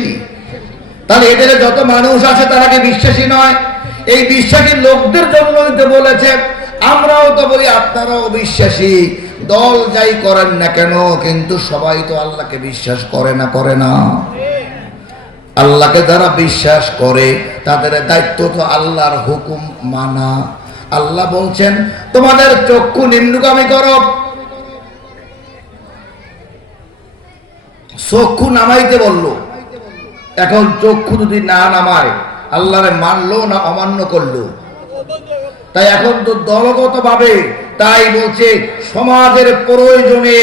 তাহলে এদের যত মানুষ আছে তারা কি বিশ্বাসী নয়? এই বিশ্বাসী লোকদের জন্য বলেছে। আমরাও তো বলি আপনারাও বিশ্বাসী, দল যাই করেন না কেন, কিন্তু সবাই তো আল্লাহকে বিশ্বাস করে না। করে না? আল্লাহকে যারা বিশ্বাস করে তাদের দায়িত্ব তো আল্লাহর হুকুম মানা। আল্লাহ বলছেন তোমাদের চক্ষু নিম্নগামী করো, চক্ষু নামাইতে বললো। এখন চক্ষু যদি না নামায়, আল্লাহরে মানলো না অমান্য করলো? তাই এখন তো দলগত ভাবে, তাই বলছে সমাজের প্রয়োজনে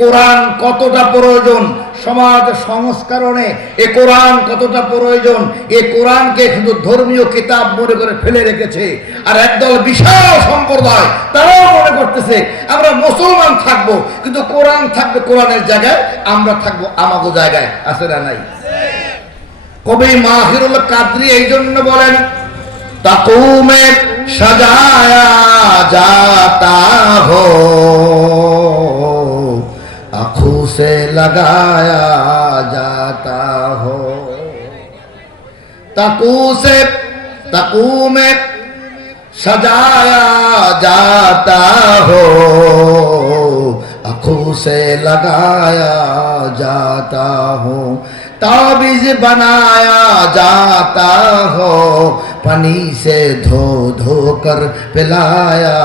কোরআন কতটা প্রয়োজন, সমাজ সংস্করণে এ কোরআন কতটা প্রয়োজন। এ কোরআনকে শুধু ধর্মীয় কিতাব মনে করে ফেলে রেখেছে। আর একদল বিশাল সম্প্রদায় তারাও মনে করতেছে আমরা মুসলমান থাকবো, কিন্তু কোরআন থাকবে কোরআনের জায়গায়, আমরা থাকবো আমাগো জায়গায়। আছে না নাই? কবি মাহিরুল কাদরি এই জন্য বলেন, তাকুমে সাজায়া जाता हो आँखों से लगाया जाता हो, तकू में सजाया जाता हो, आँखों से लगाया जाता हो, ताबीज बनाया जाता हो, पानी से धो धो कर पिलाया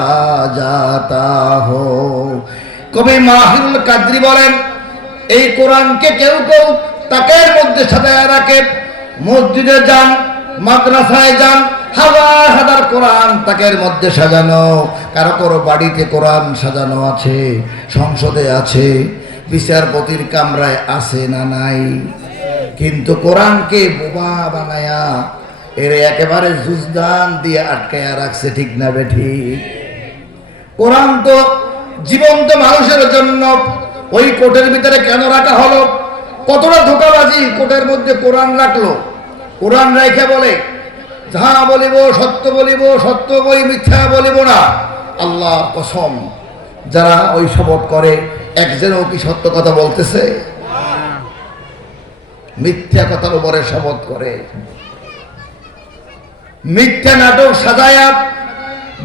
जाता हो। কবি মাহিরুল কাদরি বলেন, এই কোরআনকে কেউ কেউ তাকের মধ্যে সাজায় রাখে। মসজিদে যান, মাদ্রাসায় যান, হাজার হাজার কোরআন তাকের মধ্যে সাজানো। কারো কারো বাড়িতে কোরআন সাজানো আছে, সংসদে আছে, বিচারপতির কামরায় আছে না নাই? কিন্তু কোরআনকে বোবা বানায়া এর একেবারে জুজদান দিয়ে আটকায়া রাখছে। ঠিক না বেঠিক? কোরআন তো জীবন্ত মানুষের জন্য। ওই কোটের ভিতরে কেন রাখা হলো? কতটা ধোঁকাবাজি কোটের মধ্যে কোরআন রাখলো। কোরআন রেখে বলে যাহা বলিব সত্য বলিব, সত্য বই মিথ্যা বলিব না। আল্লাহ কসম, যারা ওই শপথ করে একজনও কি সত্য কথা বলতেছে? মিথ্যা কথার উপরে শপথ করে। মিথ্যা নাটক সাজায়া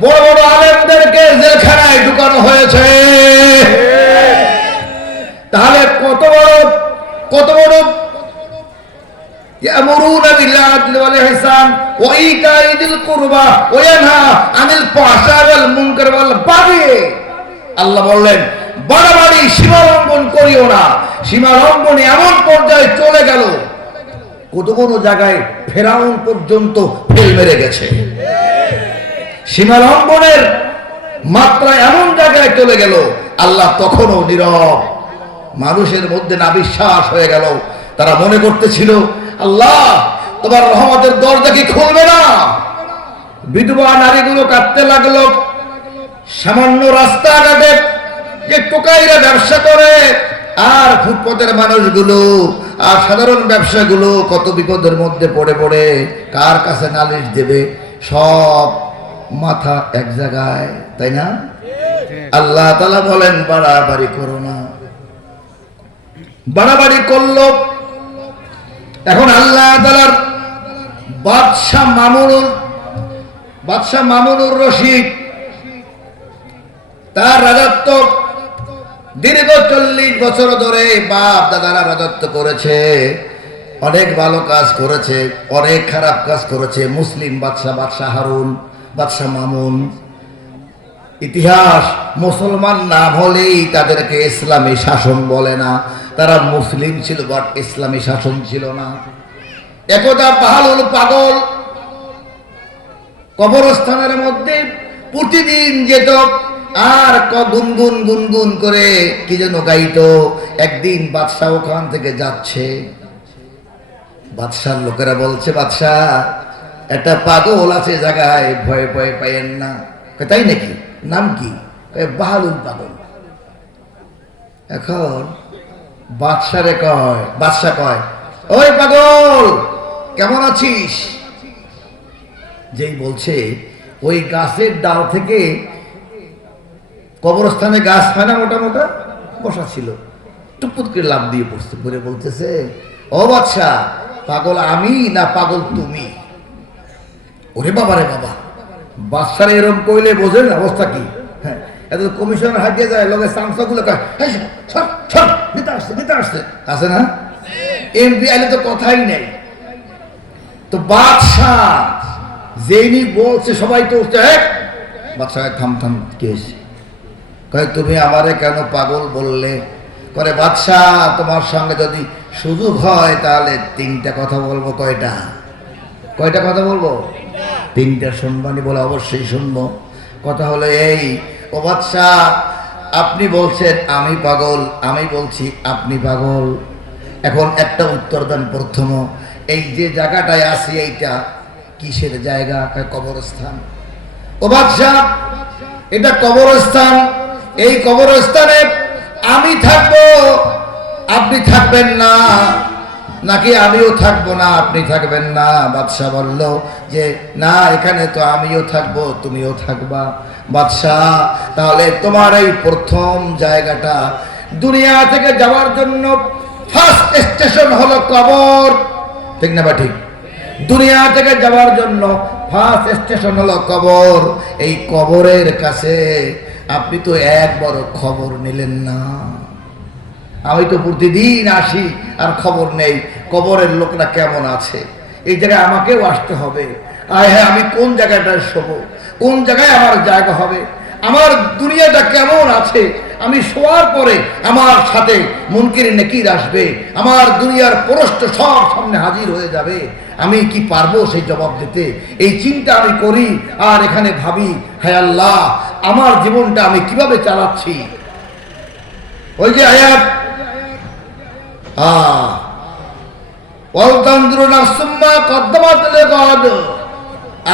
বড় বড় আলেমদেরকে জেলখানায় ঢুকানো হয়েছে। তাহলে কত বড় ইয়ামুরুনা বিল আদলি ওয়াল ইহসান ওয়া ইতাই যিল কুরবা ওয়া ইয়ানহা আনিল ফাহশা ওয়াল মুনকার ওয়াল বাগি। আল্লাহ বললেন বাড়াবাড়ি সীমালঙ্ঘন করিও না। সীমালঙ্ঘন এমন পর্যায়ে চলে গেল, কোন জায়গায় ফেরাউন পর্যন্ত ফেল মেরে গেছে। সীমালঙ্ঘনের মাত্রা এমন জায়গায় চলে গেল, আল্লাহ তখনও নীরব। মানুষের মধ্যে না বিশ্বাস হয়ে গেল। তারা মনে করতেছিল আল্লাহ তোমার রহমতের দরজা কি খুলবে না? বিধবা নারীগুলো কাঁদতে লাগলো। সামান্য রাস্তাঘাটে যে টোকাইরা ব্যবসা করে, আর ফুটপথের মানুষগুলো আর সাধারণ ব্যবসাগুলো কত বিপদের মধ্যে পড়ে পড়ে কার কাছে নালিশ দেবে, সব মাথা এক জায়গায়, তাই না? আল্লাহ তাআলা বলেন বাড়াবাড়ি করো না। বাড়াবাড়ি করলো। এখন আল্লাহ তাআলার বাদশাহ মামুনুর রশিদ, তার রাজত্ব দীর্ঘ 40 বছর ধরে বাপ দাদারা রাজত্ব করেছে। অনেক ভালো কাজ করেছে, অনেক খারাপ কাজ করেছে। মুসলিম বাদশাহ, বাদশাহ হারুন, বাদশাহ মামুন। ইতিহাস মুসলমান নাম হলেই তাদেরকে ইসলামী শাসন বলে না, তারা মুসলিম ছিল বাট ইসলামী শাসন ছিল না। একদা বাহালুল পাগল কবরস্থানের মধ্যে প্রতিদিন যেত আর গুনগুন গুনগুন করে কি যেন গাইতো। একদিন বাদশাহ ওখান থেকে যাচ্ছে, বাদশার লোকেরা বলছে, বাদশাহ একটা পাগল আছে জায়গায়, ভয়ে ভয়ে পাইয়েন না। তাই নাকি? নাম কি? বাহালুল পাগল। এখন বাদশারে কয়, বাদশাহ কয়, ওই পাগল কেমন আছিস? যেই বলছে, ওই গাছের ডাল থেকে, কবরস্থানে গাছ হয় না মোটা মোটা, বসা ছিল, টুপুত করে লাভ দিয়ে পড়ছে, পরে বলতেছে, ও বাদশাহ পাগল আমি না পাগল তুমি? ওরে বাবা রে বাবা, বাদশারে এরকম কইলে বোঝেন অবস্থা কি? হ্যাঁ, এত কমিশনার হাজিয়ে যায়, লোকে সাংসাগুলো নেতা আসছে, নেতা আসছে, আছে না? এমপি আইলে তো কথাই নেই। তো বাদশাহ যেইনি বলছে সবাই তো উঠছে, বাদশাহ থাম থাম, কেস কয় তুমি আমারে কেন পাগল বললে? করে বাদশাহ তোমার সঙ্গে যদি সুযোগ হয় তাহলে তিনটা কথা বলবো। কয়টা? কয়টা কথা বলবো? তিনটা। শুনবানি? বলে অবশ্যই শুনবো। কথা হলো এই, ও বাদশাহ আপনি বলছেন আমি পাগল, আমি বলছি আপনি পাগল। এখন একটা উত্তর দেন। প্রথম, এই যে জায়গাটায় আছি এইটা কিসের জায়গা? কবরস্থান। ও বাদশাহ এটা কবরস্থান, এই কবরস্থানে আমি থাকবো আপনি থাকবেন না, নাকি আমিও থাকবো না আপনি থাকবেন না? বাদশাহ বলল যে না, এখানে তো আমিও থাকবো তুমিও থাকবা। বাদশাহ তাহলে তোমার এই প্রথম জায়গাটা, দুনিয়া থেকে যাওয়ার জন্য ফার্স্ট স্টেশন হলো কবর, ঠিক না বা ঠিক? দুনিয়া থেকে যাওয়ার জন্য ফার্স্ট স্টেশন হলো কবর। এই কবরের কাছে আপনি তো একবারও খবর নিলেন না। আমি তো প্রতিদিন আসি আর খবর নেই কবরের লোকরা কেমন আছে। এই জায়গায় আমাকেও আসতে হবে। হ্যাঁ, আমি কোন জায়গাটায় শোবো, কোন জায়গায় আমার জায়গা হবে, আমার দুনিয়াটা কেমন আছে, আমি শোয়ার পরে আমার সাথে মুনকির নেকির আসবে, আমার দুনিয়ার প্রশ্ন সব সামনে হাজির হয়ে যাবে, আমি কি পারবো সেই জবাব দিতে? এই চিন্তা আমি করি আর এখানে ভাবি, হায় আল্লাহ আমার জীবনটা আমি কিভাবে চালাচ্ছি। ওই যে আয়াত,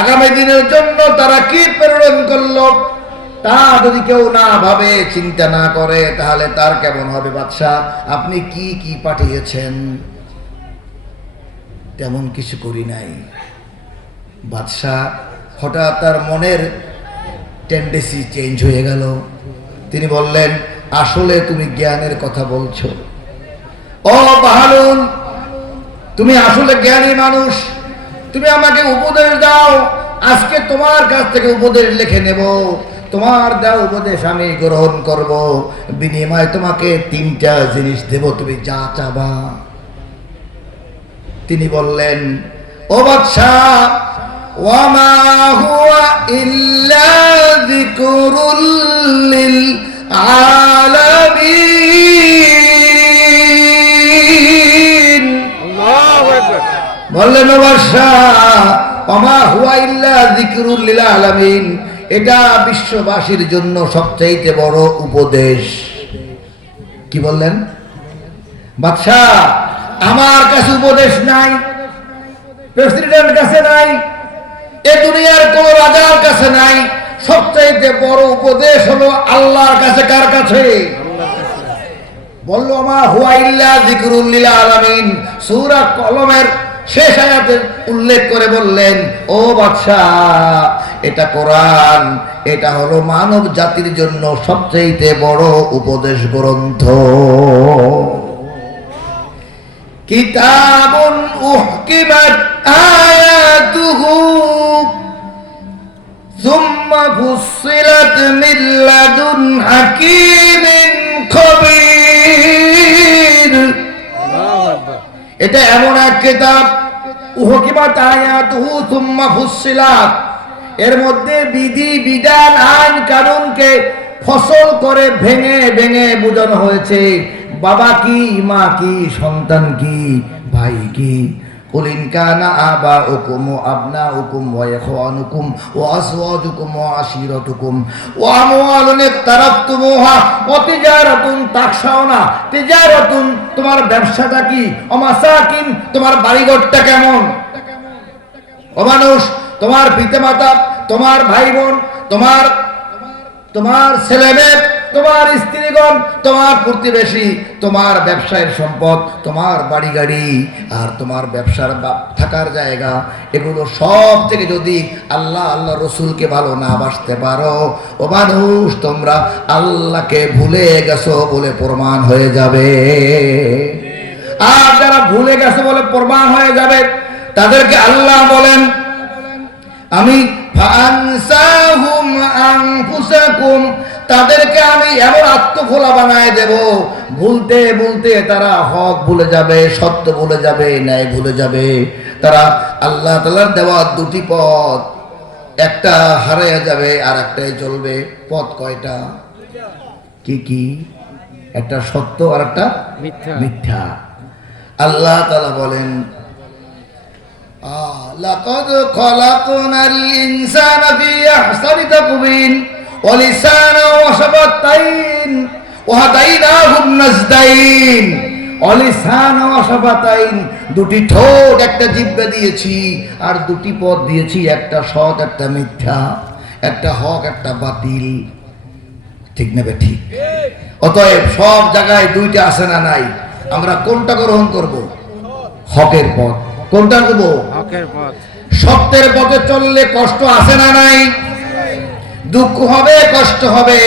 আগামী দিনের জন্য তারা কি প্রেরণ করলো তা যদি কেউ না ভাবে, চিন্তা না করে, তাহলে তার কেমন হবে? বাদশাহ আপনি কি কি পাঠিয়েছেন? তেমন কিছু করি নাই। বাদশাহ হঠাৎ তার মনের টেন্ডেন্সি চেঞ্জ হয়ে গেল। তিনি বললেন, আসলে তুমি জ্ঞানের কথা বলছো। ও বাহালুল, তুমি আসলে জ্ঞানী মানুষ, তুমি আমাকে উপদেশ দাও। আজকে তোমার কাছ থেকে উপদেশ লিখে নেব, তোমার দেওয়া উপদেশ আমি গ্রহণ করব, বিনিময়ে তোমাকে তিনটা জিনিস দেব, তুমি যা চাবা। তিনি বললেন, ও বাদশাহ ওয়ামা হুয়া ইল্লা যিকরুল লিল আলামিন। আল্লাহু আকবার। বললেন, ও বাদশাহ ওয়ামা হুয়া ইল্লা যিকরুল লিল আলামিন, এটা বিশ্ববাসীর জন্য সবচেয়ে বড় উপদেশ। কি বললেন? বাদশাহ আমার কাছে উপদেশ নাই, প্রেসিডেন্ট কাছে নাই, এ দুনিয়ার কোন রাজার কাছে নাই, সবচেয়ে বড় উপদেশ হলো আল্লাহর কাছে। কার কাছে? বলল মা হুয়া ইল্লা যিকরুল লিল আলামিন। সূরা কলমের শেষ আয়াতে উল্লেখ করে বললেন, ও বাদশাহ এটা কোরআন, এটা হলো মানব জাতির জন্য সবচেয়ে বড় উপদেশ গ্রন্থ। কিতাবুন উহকিমাত আয়াতুহু সুম্মা ফুসসিলাত মিন লাদুন হাকীমিন খবীর। এটা এমন এক কিতাব উহকিমাত আয়াতুহু সুম্মা ফুসসিলাত, এর মধ্যে বিধি বিধান আইন কানুনকে ফসল করে ভেঙে ভেঙে বোঝানো হয়েছে। বাবা কি, মা কি, সন্তান কি, ভাই কি। কুল ইন কানা আবাউকুম ওয়া আবনাউকুম ওয়া ইখওয়ানুকুম ওয়া আজওয়াজুকুম ওয়া আশিরাতুকুম ওয়া আমওয়ালুন ইকতারাফতুমুহা ওয়া তিজারাতুন তাখশাউনা, তিজারাতুন তোমার ব্যবসাটা কি, ওয়া মাসাকিন তোমার বাড়িঘরটা কেমন। ও মানুষ, তোমার পিতামাতা, তোমার ভাই বোন, তোমার ছেলে মেয়ে, তোমার স্ত্রীগণ, তোমার প্রতিবেশী, তোমার ব্যবসায়ের সম্পদ, তোমার বাড়ি গাড়ি, আর তোমার ব্যবসার থাকার জায়গা, এগুলো সব থেকে যদি আল্লাহ রসুলকে ভালো না বাসতে পারো, ও মানুষ তোমরা আল্লাহকে ভুলে গেছো বলে প্রমাণ হয়ে যাবে। আর যারা ভুলে গেছে বলে প্রমাণ হয়ে যাবে, তাদেরকে আল্লাহ বলেন আমি ফানসাহুম আনফুসাকুম, তাদেরকে আমি এমন আত্মখোলা বানায় দেব, ভুলতে ভুলতে তারা হক ভুলে যাবে, সত্য ভুলে যাবে, ন্যায় ভুলে যাবে। তারা আল্লাহ তাআলার দেওয়া দুটি পথ, একটা হারিয়ে যাবে আর একটাই চলবে। পথ কয়টা? কি কি? একটা সত্য আর একটা মিথ্যা। আল্লাহ তাআলা বলেন লাকাদ খলাকনাল ইনসানা ফি আহসানি তাকওয়িম ওয়া লিসানান ওয়া শাফাতাইন ওয়া হাদাইনাহুন নাজদাইন। ওয়া লিসানান ওয়া শাফাতাইন, দুটি ঠোঁট, একটা জিহ্বা দিয়েছি আর দুটি পথ দিয়েছি, একটা সৎ একটা মিথ্যা, একটা হক একটা বাতিল। ঠিক না ঠিক? অতএব সব জায়গায় দুইটা আছে না নাই? আমরা কোনটা গ্রহণ করব? হকের পথ। কোনটা করব? হকের পথ। সত্যের পথে চললে কষ্ট আছে না নাই? দুঃখ হবে, কষ্ট হবে।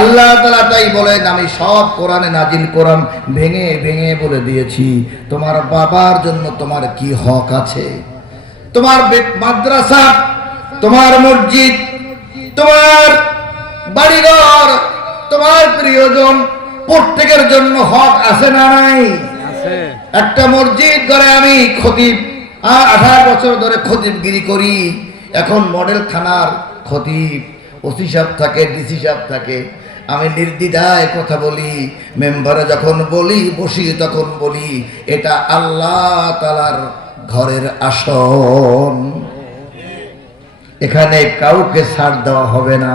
আল্লাহ তাআলা তাই বলেন আমি সব কোরআনে নাজিল কোরআন ভেঙে ভেঙে বলে দিয়েছি। তোমার বাবার জন্য তোমার কি হক আছে? তোমার মাদ্রাসা, তোমার মসজিদ, তোমার বাড়িঘর, তোমার প্রিয়জন, প্রত্যেকের জন্য হক আছে না নাই? একটা মসজিদ করে আমি খতিব, 18 বছর ধরে খতিবগিরি করি। এখন মডেল থানার খতিব, ওসি সাহেব থাকে, ডিসি সাহেব থাকে। আমি নির্দ্বিধায় কথা বলি, মেম্বারে যখন বলি বসি তখন বলি এটা আল্লাহ তাআলার ঘরের আসন, এখানে কাউকে ছাড় দেওয়া হবে না।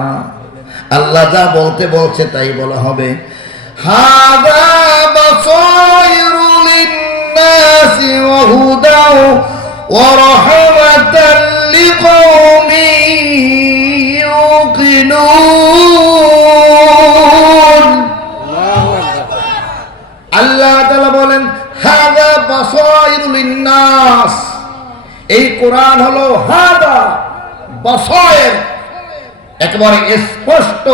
আল্লাহ যা বলতে বলছে তাই বলা হবে। হাদা বাসাইরু লিন-নাসি ওয়া হুদা ওয়া রাহমাতাল লিকাওমিন ইউকিনুন। আল্লাহ তাআলা বলেন হাদা বাসাইরু লিন-নাস, এই কোরআন হলো হাদা বাসায়ের, একেবারে স্পষ্ট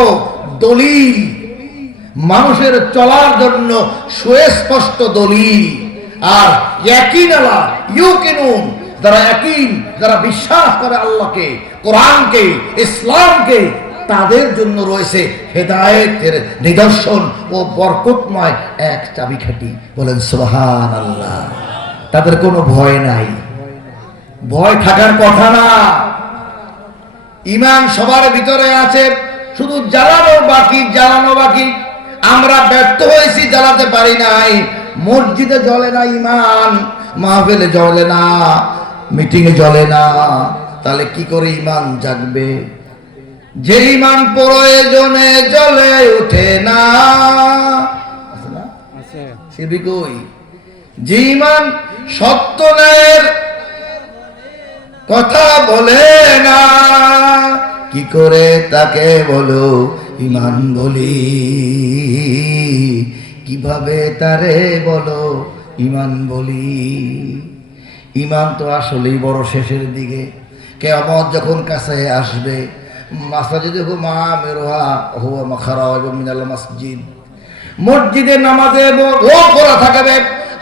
দলিল, মানুষের চলার জন্য সুস্পষ্ট দলিল। আর ইয়াকিনালা ইউকিনুন, যারা ইয়াকিন, যারা বিশ্বাস করে আল্লাহকে, কোরআনকে, ইসলামকে, তাদের জন্য রয়েছে হেদায়েতের নিদর্শন ও বরকতময় এক চাবিকাঠি। বলেন সুবহানাল্লাহ। তাদের কোনো ভয় নাই, ভয় থাকার কথা না। ঈমান সবার ভিতরে আছে, শুধু জ্বালানো বাকি। আমরা ব্যর্থ হয়েছি, জ্বালাতে পারি নাই। মসজিদে জ্বলে না ঈমান, মাহফিলে জ্বলে না, মিটিংয়ে জ্বলে না, তাহলে কি করে ঈমান জাগবে? যে ঈমান প্রয়োজনে জ্বলে ওঠে না, সেবি কই? যে ঈমান সত্যের কথা বলে না, কি করে তাকে বলো ঈমান বলি? কিভাবে তারে বলো ঈমান বলি? ঈমান তো আসলেই বড় শেষের দিকে। কিয়ামত যখন কাছে আসবে, মাসাজিদুহু মাআমিরুহা হুয়া মাখরাজুম মিনাল মসজিদ, মসজিদে নামাজে লোক ভরা থাকবে।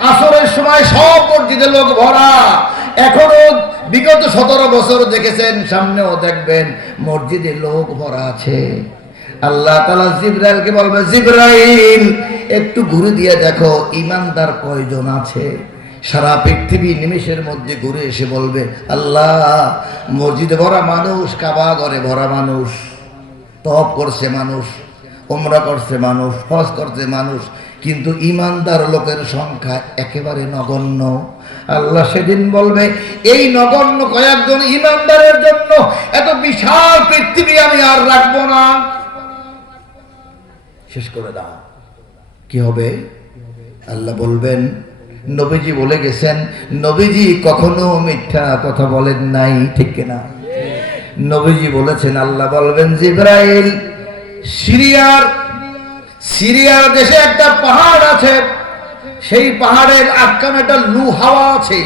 আসরের সময় সব মসজিদে লোক ভরা। এখনো বিগত 17 বছর দেখেছেন, সামনেও দেখবেন মসজিদে লোক ভরা আছে। আল্লাহ তাআলা জিবরাইলকে বলবে, জিবরাইল একটু ঘুরে দিয়ে দেখো ঈমানদার কয়জন আছে। সারা পৃথিবী নিমেষের মধ্যে ঘুরে এসে বলবে, আল্লাহ, মসজিদে ভরা মানুষ, কাবা ঘরে ভরা মানুষ, তওয়াফ করছে মানুষ, উমরা করছে মানুষ, হজ করছে মানুষ, কিন্তু ঈমানদার লোকের সংখ্যা একেবারে নগণ্য। আল্লাহ সেদিন বলবে, এই নগণ্য কয়েকজন ঈমানদারের জন্য এত বিশাল পৃথিবী আমি আর রাখবো না, শেষ করে দাও। কি হবে? আল্লাহ বলবেন, নবীজি বলে গেছেন, নবীজি কখনো মিথ্যা কথা বলেন নাই, ঠিক কিনা? নবীজি বলেছেন, আল্লাহ বলবেন, জিবরাইল, সিরিয়ার দেশে একটা পাহাড় আছে, সেই পাহাড়ের আটকানো একটা লু হাওয়া আছে।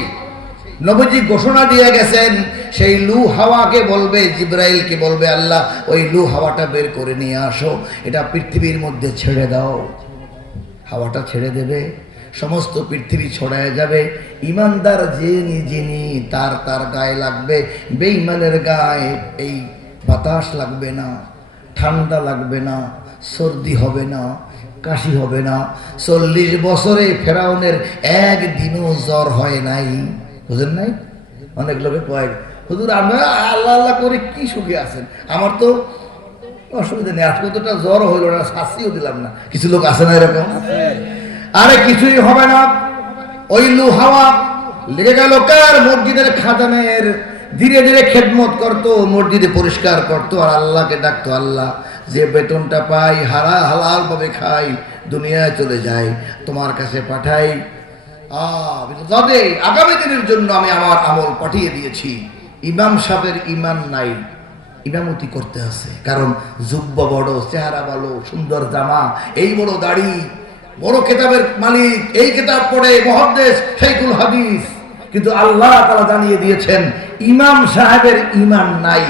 নবীজি ঘোষণা দিয়ে গেছেন, সেই লু হাওয়াকে বলবে, জিবরাইলকে বলবে, আল্লাহ ওই লু হাওয়াটা বের করে নিয়ে আসো, এটা পৃথিবীর মধ্যে ছেড়ে দাও। হাওয়াটা ছেড়ে দেবে, সমস্ত পৃথিবী ছড়ায় যাবে। ইমানদার যিনি তার গায়ে লাগবে, বেঈমানের গায়ে এই বাতাস লাগবে না, ঠান্ডা লাগবে না, সর্দি হবে না, কাশি হবে না। 40 বছরে ফেরাউনের একদিনও জ্বর হয় নাই, বুঝেন নাই? অনেক লোকে কয়, হুজুর আমরা আল্লাহ আল্লাহ করে কি সুখে আছেন, আমার তো অসুবিধা নেই, আজ কতটা জ্বর হইল না, শাস্তিও দিলাম না। কিছু লোক আছে না এরকম? আরে কিছুই হবে না। ওই লু হাওয়া লেগে গেল কার? মসজিদের খাদেমের। ধীরে ধীরে খেদমত করতো, মসজিদে পরিষ্কার করতো, আর আল্লাহকে ডাকতো, আল্লাহ যে বেতনটা পাই হালাল ভাবে খাই, দুনিয়ায় চলে যায়, তোমার কাছে পাঠাই, আগামী দিনের জন্য আমি আমার আমল পাঠিয়ে দিয়েছি। ইমাম সাহেবের ইমান নাই, ইমামতি করতে আছে, কারণ জুব্বা বড়, চেহারা ভালো, সুন্দর জামা, এই বড় দাড়ি, বড় কেতাবের মালিক, এই কেতাব পড়ে মুহাদ্দিস, শাইখুল হাদিস। কিন্তু আল্লাহ তাআলা জানিয়ে দিয়েছেন, ইমাম সাহেবের ইমান নাই,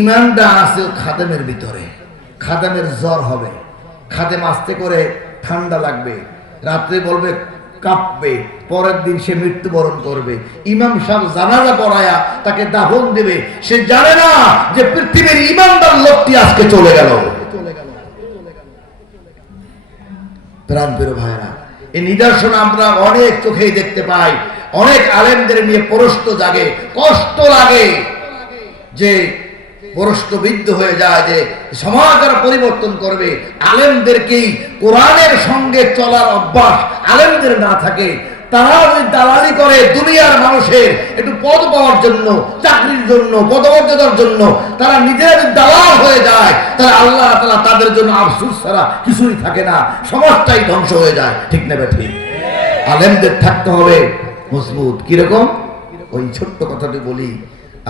ইমানটা আছে খাদেমের ভিতরে। খাদেমের জ্বর হবে, খাদেম আস্তে করে ঠান্ডা লাগবে, রাত্রে বলবে কাঁপবে, পরের দিন সে মৃত্যুবরণ করবে। ইমাম সাহেব জানাজা পড়ায়া তাকে দাফন দেবে, সে জানে না যে পৃথিবীর ইমানদার লোকটি আজকে চলে গেল। প্রাণপ্রিয় ভাইরা, এই নিদর্শন আমরা অনেক চোখেই দেখতে পাই। অনেক আলেমদের নিয়ে প্রশ্ন জাগে, কষ্ট লাগে, যে প্রশ্নবিদ্ধ হয়ে যায় যে সমাজ আর পরিবর্তন করবে। আলেমদেরকেই কোরআনের সঙ্গে চলার অভ্যাস আলেমদের না থাকে, তারা যদি দালালি করে দুনিয়ার মানুষের একটু পদ পাওয়ার জন্য, চাকরির জন্য, পদমর্যাদার জন্য, তারা নিজেদের দালাল হয়ে যায়, তারা আল্লাহ তাআলা তাদের জন্য আফসোস ছাড়া কিছুই থাকে না, সমাজটাই ধ্বংস হয়ে যায়। ঠিক না ঠিক? আলেমদের থাকতে হবে মজবুত। কিরকম? ওই ছোট্ট কথাটি বলি,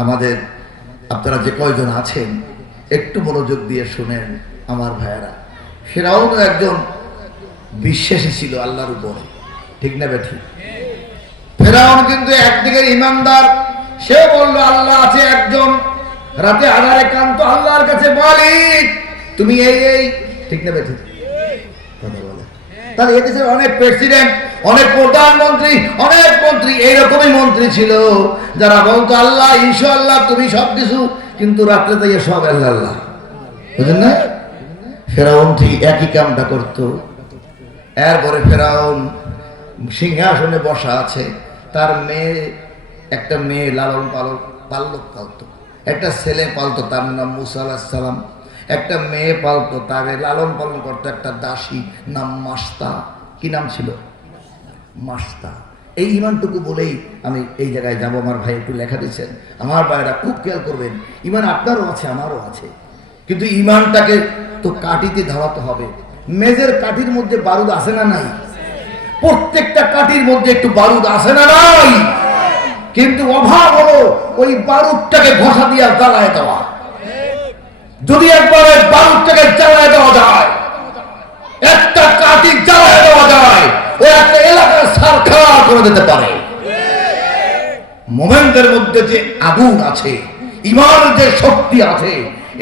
আমাদের আপনারা যে কয়জন আছেন একটু মনোযোগ দিয়ে শুনেন আমার ভাইয়েরা। ফিরআউন একজন বিশ্বাসী ছিল আল্লাহর উপরে, ঠিক না বেঠি? ফিরআউন কিন্তু একদিকে ইমানদার, সে বলল আল্লাহ আছে একজন, রাতে আধারে কান্ত আল্লাহর কাছে, মালিক তুমি এই, ঠিক না বেঠি? কথা বলে। তাহলে এদেশের অনেক প্রেসিডেন্ট, অনেক প্রধানমন্ত্রী, অনেক মন্ত্রী, এইরকমই মন্ত্রী ছিল যারা বলতো আল্লাহ ইনশাআল্লাহ তুমি সবকিছু, কিন্তু রাত্রে তাই সব আল্লাহ আল্লাহ, বুঝলেন না? ফেরাউন ঠিক একই কামটা করত। এরপরে ফেরাউন সিংহাসনে বসা আছে, তার মেয়ে, একটা মেয়ে লালন পালতো, একটা ছেলে পালতো, তার নাম মুসা আলাইহিস সালাম, একটা মেয়ে পালতো, তারে লালন পালন করতো একটা দাসী, নাম মাস্তা। কি নাম ছিল? মাস্তা। এই ইমানটুকু বলেই আমি এই জায়গায় যাব। আমার ভাই একটু লেখা দিচ্ছেন, আমার ভাইরা খুব খেয়াল করবেন, ইমান আপনারও আছে আমারও আছে, কিন্তু ইমানটাকে তো কাঠিতে ধরাতে হবে। মেজের কাঠির মধ্যে বারুদ আছে না নাই? প্রত্যেকটা কাঠির মধ্যে একটু বারুদ আছে না নাই? কিন্তু অভাব হলো ওই বারুদটাকে ঘষা দিয়া জ্বালায় দেওয়া। যদি একবার ওই বারুদটাকে জ্বালায় দেওয়া যায়, একটা কাঠি জ্বালায় দেওয়া যায়, ও একটা এলাকার সারখার করে দিতে পারে। মোমেনদের মধ্যে যে আগুন আছে, ইমানের যে শক্তি আছে,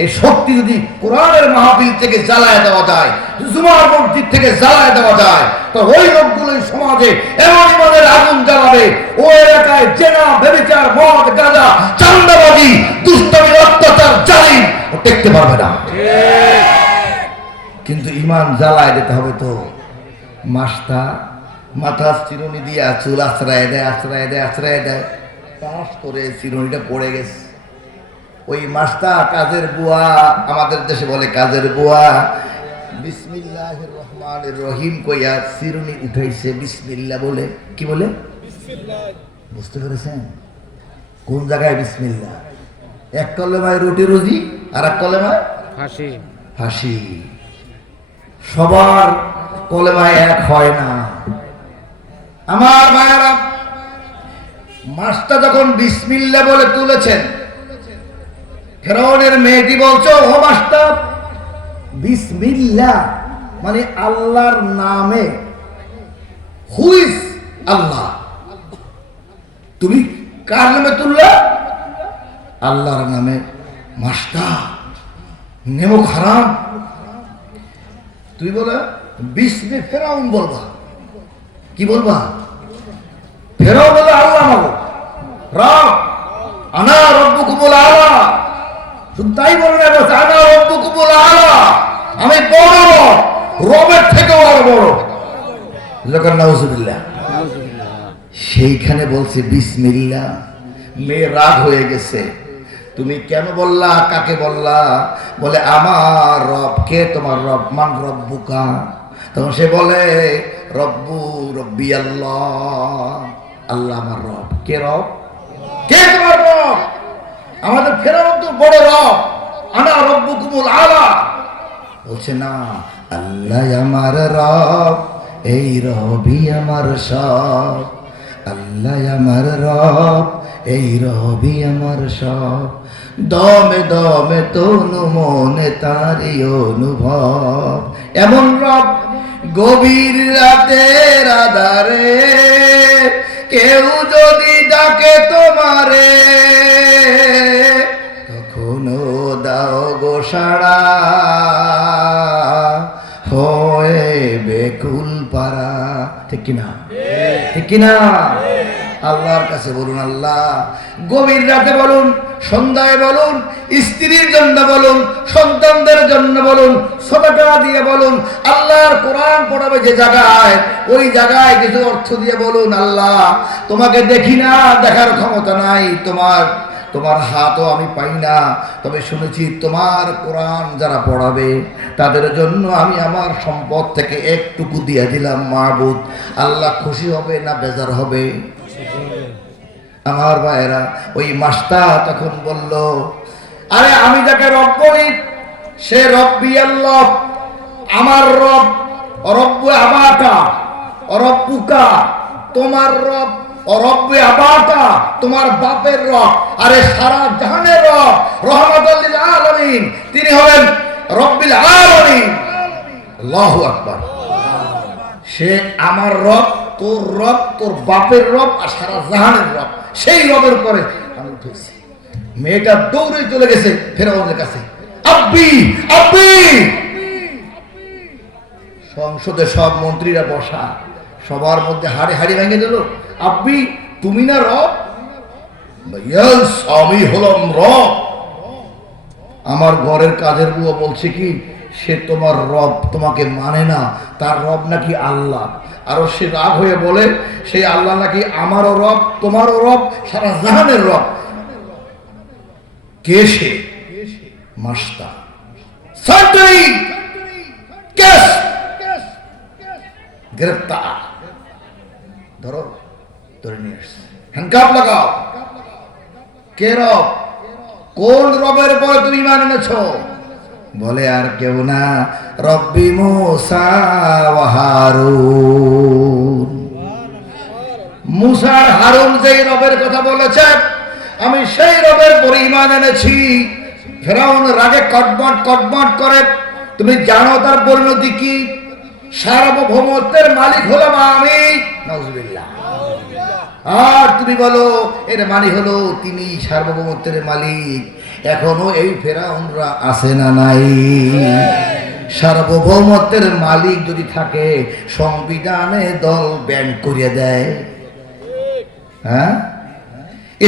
এই শক্তি যদি কোরআনের মাহফিল থেকে জ্বালায় দেওয়া যায়, জুমার মসজিদ থেকে জ্বালায় দেওয়া যায়, তো ওই লোকগুলো সমাজে এমন ইমানের আগুন জ্বালাবে, ওই এলাকায় জেনা, ব্যভিচার, মদ, গাঁজা, চাঁদাবাজি, দুষ্টামি, অত্যাচার, জালিম ও টেকতে পারবে না। কিন্তু ইমান জ্বালায় দিতে হবে। তো মাস্তা মাথা চিরুনি দিয়ে চুল আশ্রয় দেয়, আশ্রয় দেয়, আশ্রয় দেয়, পাশ করে চিরুনিটা পড়ে গেছে। ওই মাস্টা কাজের বুয়া, আমাদের দেশে বলে কাজের বুয়া, বিসমিল্লাহির রহমানির রহিম কইয়া চিরুনি উঠাইছে বিসমিল্লাহ বলে। কি বলে? বুঝতে পেরেছেন কোন জায়গায় বিসমিল্লাহ? এক কলেমায় রুটি রুজি, আর এক কলেমায় হাসি। হাসি সবার কলেমায় এক হয় না। আমার ভাইয়েরা, মাছটা যখন বিসমিল্লাহ বলে তুলেছেন, ফেরাউনের মেয়েটি বলছো, ও মাছটা বিসমিল্লাহ মানে আল্লাহর নামে। হুইস আল্লাহ? তুমি কার নামে তুললা? আল্লাহর নামে। মাছটা নেমো হারাম। তুই বলে বিসমি ফেরাউন বলবা। কি বলবা? ফেরাউন বলে আল্লাহ মাগো, রব, আনা রব্বুকুমুল আলা। শুধু তাই বলে না, বলছে আনা রব্বুকুমুল আলা, আমি বড়, রবের থেকেও আরো বড়। নাউজুবিল্লাহ। সেইখানে বলছে বিসমিল্লাহ। মেয়ে রাগ হয়ে গেছে। তুমি কেন বললা? কাকে বললা? বলে আমার রব। কে তোমার রব? মান রব্বুকা। তখন সে বলে রব্বু রব্বি আল্লাহ, আল্লাহ আমার রব। কে রব? কে তোমার রব? আমাদের ফেরাউন তো বড় রব, আনা রব্বুকুমুল আলা। বলছে না, আল্লাহ আমার রব, এই রবি আমার সব। আল্লাহ আমার রব, এই রবি আমার সব। দমে দমে তনু মনে তারি অনুভব। এমন রব গভীর রাতের আধারে কেউ যদি ডাকে তোমারে, কখনো দাও গো সাড়া, হয়ে বেকুল পারা। ঠিক কিনা? ঠিক কিনা? আল্লাহর কাছে বলুন, আল্লাহ গভীর রাতে বলুন, সন্ধ্যায় বলুন, স্ত্রীর জন্য বলুন, সন্তানদের জন্য বলুন, সাদাকা দিয়ে বলুন। আল্লাহর কোরআন পড়াবে যে জায়গায়, ওই জায়গায় কিছু অর্থ দিয়ে বলুন, আল্লাহ তোমাকে দেখি না, দেখার ক্ষমতা নাই, তোমার হাতও আমি পাই না, তবে শুনেছি তোমার কোরআন যারা পড়াবে তাদের জন্য আমি আমার সম্পদ থেকে একটুকু দিয়ে দিলাম মাবুদ। আল্লাহ খুশি হবে না বেজার হবে? আমার ভাইয়েরা, ওই মাস্টা তখন বলল, আরে আমি যাকে রব করি সে রব্বি আল্লাহ, আমার রব। রব্বু আবাকা রব্বুকা, তোমার রব রব্বে আবাকা, তোমার বাপের রব। আরে সারা জাহানের রব, রহমাতুল লিল আলামিন, তিনি হলেন রব্বিল আলামিন। আল্লাহু আকবার। সে আমার রব, তোর রব, তোর বাপের রব, আর সারা জাহানের রব। সেই রবের পরে আমি উঠেছি। মেয়েটা দৌড়ে চলে গেছে ফেরাউনের কাছে, আব্বি আব্বি। সংসদে সব মন্ত্রীরা বসা, সবার মধ্যে হাড়ি হাড়ি ভেঙে দিল, আব্বি তুমি না রব? আমি হলাম রব। আমার ঘরের কাজের বুয়া বলছে কি, সে তোমার রব, তোমাকে মানে না, তার রব নাকি আল্লাহ। আর সে রাগ হয়ে বলে সেই আল্লাহ নাকি আমারও রব, তোমারও রব, সারা জাহানের রব। কে সে? মাস্টার। গ্রেফতার, ধরো, ধরে নিয়ে আসছে, হ্যান্ডকাপ লাগাও। কে রব? কোন রবের পরে তুমি ঈমান এনেছো? বলে আর কেউ না, রব্বি মূসা ওয়া হারুন। মূসা আর হারুন যেই রবের কথা বলেছে, আমি সেই রবের পরে ঈমান এনেছি। ফেরাউন রাগে কটমট কটমট করে। তুমি জানো তার পরিণতি কি? সার্বভৌমত্বের মালিক হলাম আমি। নাউজুবিল্লাহ। আর তুমি বলো এর মানে হলো তিনি সার্বভৌমত্বের মালিক। এখনো এই ফেরাউনরা আছে না নাই? সার্বভৌমত্বের মালিক যদি থাকে, সংবিধানে দল ব্যান করিয়ে দেয়। হ্যাঁ,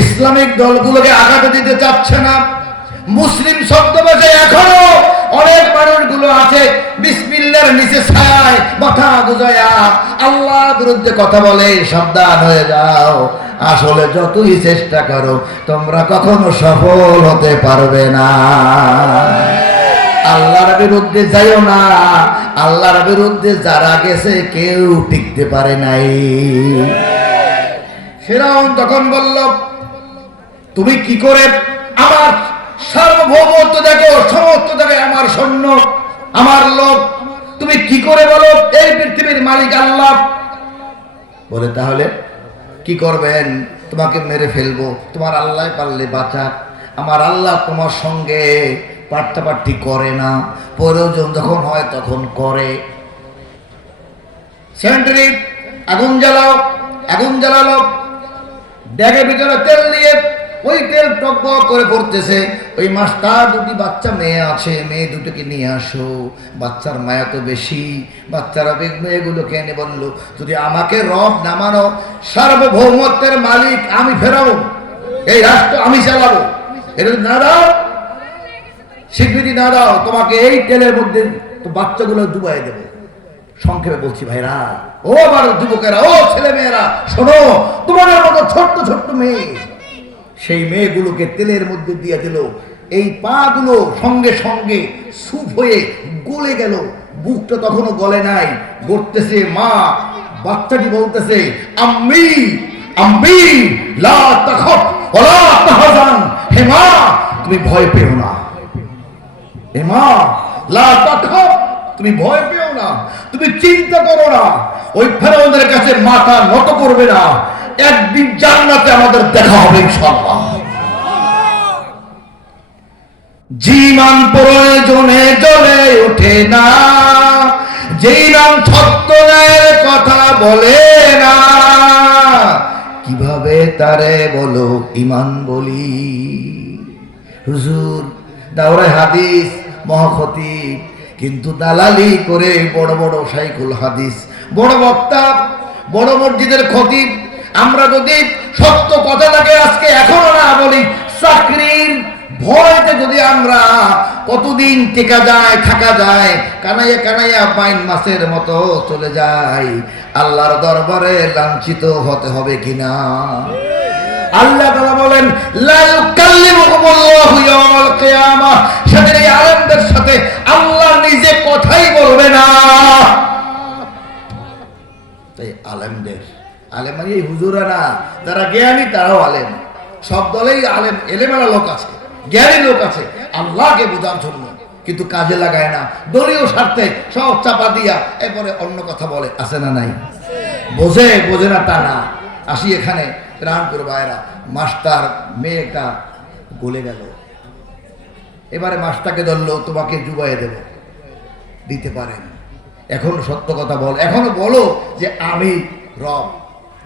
ইসলামিক দলগুলোকে আঘাত দিতে চাচ্ছে না। মুসলিম শব্দবাজে এখনো অনেক মানুষগুলো আছে বিসমিল্লাহর নিচে ছায়ায় মাথা গুজায়া আল্লাহর বিরুদ্ধে কথা বলে, সাবধান হয়ে যাও। আসলে যতই চেষ্টা করো তোমরা কখনো সফল হতে পারবে না। আল্লাহর বিরুদ্ধে যাইও না। আল্লাহর বিরুদ্ধে যারা গেছে কেউ টিকতে পারে নাই। ফিরআউন তখন বলল, তুমি কি করে আমার সার্বভৌমত্ব দেখো, সমস্ত জায়গায় আমার সৈন্য, আমার লোক, তুমি কি করে বলো এই পৃথিবীর মালিক আল্লাহ? বলে তাহলে কি করবেন? তোমাকে মেরে ফেলবো, তোমার আল্লাহ পারলে বাঁচাক। আমার আল্লাহ তোমার সঙ্গে পাট্টাপাট্টি করে না, প্রয়োজন যখন হয় তখন করে। সেন্টারি আগুন জ্বালাও, আগুন জ্বালালো, ড্যাগের ভিতরে তেল দিয়ে ওই তেল টকবক করে পড়তেছে। ওই মাস্টার দুটি বাচ্চা মেয়ে আছে, মেয়ে দুটোকে নিয়ে আসো। বাচ্চার মায়া তো বেশি, বাচ্চারা মেয়েগুলোকে এনে বলল, যদি আমাকে রব না মানো, সার্বভৌমত্বের মালিক আমি ফেরাবো, এই রাষ্ট্র আমি চালাবো, এটা না দাও, স্বীকৃতি না দাও, তোমাকে এই তেলের মধ্যে তো বাচ্চাগুলো ডুবাই দেবে। সংক্ষেপে বলছি ভাইরা, ও আমার যুবকেরা, ও ছেলে মেয়েরা, শোনো, তোমাদের মতো ছোট্ট ছোট্ট মেয়ে, সেই মেয়েগুলোকে তেলের মধ্যে দিয়ে দিল। এই পা গুলো সঙ্গে সঙ্গে সুপ হয়ে গলে গেল। বুকটা তখনও গলে নাই, গড়তেছে মা। বাচ্চাটি বলতেছে, আম্মি আম্মি লা তাখাফ ওয়ালা তাহজান, হে মা তুমি ভয় পেও না, হে মা লা তাখাফ তুমি ভয় পেও না, তুমি চিন্তা করো না, ওই ফেরাউনের কাছে মাথা নত করবে না, একদিন জান্নাতে আমাদের দেখা হবে ইনশাআল্লাহ। জীবন প্রয়োজনে জ্বলে ওঠে না, যেই নাম সত্যের কথা বলে না, কিভাবে তারে বলো ঈমান বলি। হুজুর দাওরায়ে হাদিস মহাখতিব, কিন্তু দালালি করে বড় বড় শাইখুল হাদিস, বড় বক্তা, বড় মসজিদের খতিব। আমরা যদি সত্য কথাটাকে আজকে এখনো না বলি, চাকরির ভয়তে যদি আমরা কতদিন টেকা যায়, থাকা যায়, কানাইয়া কানাইয়া বাইন মাছের মতো চলে যায়, আল্লাহর দরবারে লাঞ্ছিত হতে হবে কিনা? আল্লাহ তাআলা বলেন, লা ইউকাল্লিমুহুমুল্লাহু ইয়াওমাল কিয়ামাহ, সেদিন এই আলেমদের সাথে আল্লাহ নিজে কথাই বলবে না। তাই আলেমদের, আলেম মানে এই হুজুরা না, যারা জ্ঞানী তারাও আলেম। সব দলেই আলেম, এলেমেলা লোক আছে, জ্ঞানী লোক আছে আল্লাহকে বোঝার জন্য, কিন্তু কাজে লাগায় না, দলীয় স্বার্থে সব চাপা দিয়া এরপরে অন্য কথা বলে। আছে না নাই? বোঝে বোঝে না তা না। আসি এখানে রামপুর ভাইরা, মাস্টার মেয়েটা গলে গেল, এবারে মাস্টারকে ধরলো, তোমাকে ডুবাইয়ে দেব, দিতে পারেন? এখন সত্য কথা বল, এখনো বলো যে আমি রব।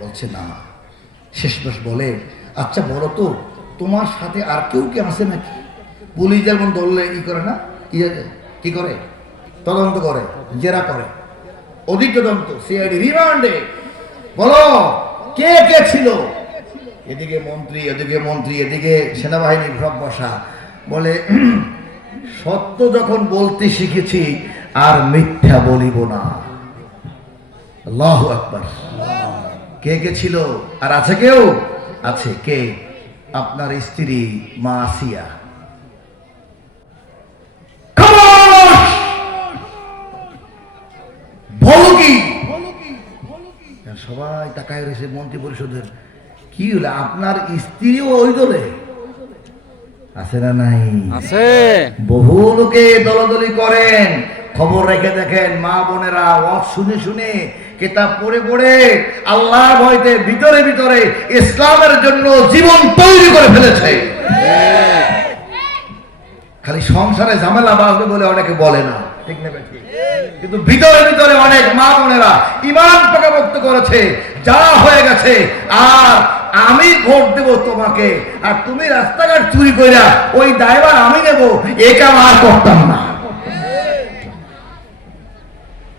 বলছে না। শেষমেশ বলে, আচ্ছা বলো তো, তোমার সাথে আর কেউ কি আছে নাকি? পুলিশ যেমন ধরলে ই করে না, কি করে, তদন্ত করে, জেরা করে, অধিক তদন্ত, সিআইডি রিমান্ডে, বলো কে কে ছিল? এদিকে মন্ত্রী, এদিকে মন্ত্রী, এদিকে সেনাবাহিনীর সব বসা। বলে, সত্য যখন বলতে শিখেছি আর মিথ্যা বলিব না। আল্লাহু আকবার। কে কে ছিল? আর আছে কেউ? আছে। কে? আপনার স্ত্রী মা আসিয়া। বলো কি? সবাই তাকায় রয়েছে মন্ত্রী পরিষদের। কি হলো, আপনার স্ত্রীও ওই দলে আছে না নাই? আছে। বহু লোকে দলাদলি করেন, খবর রেখে দেখেন, মা বোনেরা ওয়াজ শুনে শুনে, কিতাব পড়ে পড়ে, আল্লাহর ভয়তে ভিতরে ভিতরে ইসলামের জন্য জীবন তৈরি করে ফেলেছে। খালি সংসারে ঝামেলা বাঁধবে বলে অনেকে বলে না, ঠিক না? কিন্তু ভিতরে ভিতরে অনেক মা বোনেরা ঈমান পাকাপোক্ত করেছে, যা হয়ে গেছে। আর আমি ভোট দেব তোমাকে, আর তুমি রাস্তাঘাট চুরি কইরা ওই দায়ভার আমি নেব, এ কাম আর করতাম না।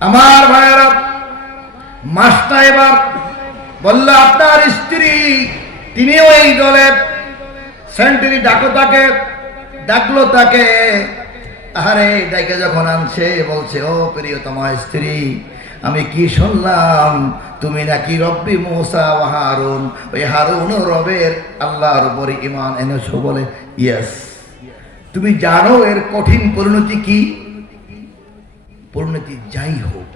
আমার ভাইয়েরা, মাস্টার এবার বলল, আপনার স্ত্রী তিনিও এই দলের। সেন্টারি ডাকো তাকে, ডাকলো তাকে, আরে ডাইকে যখন আনছে বলছে, ও প্রিয়তমা স্ত্রী, আমি কি শুনলাম তুমি নাকি রব্বি মুসা ওয়া হারুন, ওই হারুন ও রবের আল্লাহর উপরে ঈমান এনেছো। বলে ইয়েস। তুমি জানো এর কঠিন পরিণতি কি? পরিণতি যাই হোক,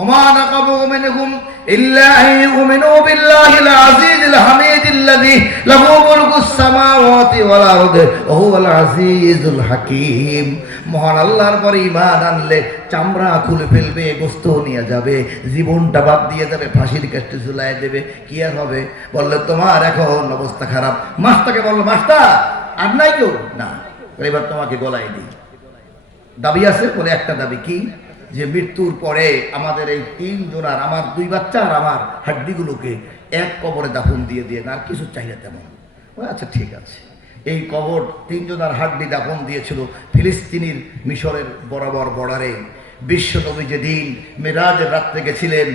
ওমা নাকাবু মিনহুম ইল্লা আন ইউমিনু বিল্লাহিল আজিজিল হামিদিল্লাযী লাহু মুলকুস সামাওয়াতি ওয়াল আরদি ওয়া হুয়াল আজিজুল হাকীম। মহান আল্লাহর পরে ঈমান আনলে চামড়া খুলে ফেলবে, গোশত নিয়ে যাবে, জীবনটা বাদ দিয়ে যাবে, ফাঁসির কাস্টে ঝুলায় দেবে, কি আর হবে? বললে তোমার এখন অবস্থা খারাপ। মাস্টারকে বললো, মাস্টার আর নাই কেউ না, এবার তোমাকে গলায় দিই। দাবি আছে? বলে একটা দাবি। কি? যে মৃত্যুর পরে আমাদের এই 3 জনার, আমার 2 বাচ্চা আর আমার হাড্ডিগুলোকে এক কবরে দাফন দিয়ে দিয়ে, আর কিছু চাইলে তেমন। আচ্ছা ঠিক আছে। এই কবর 3 জনার হাড্ডি দাফন দিয়েছিল ফিলিস্তিনির মিশরের বরাবর বর্ডারে। বিশ্ব নবী যেদিন মেরাজের রাত্রে গেছিলেন,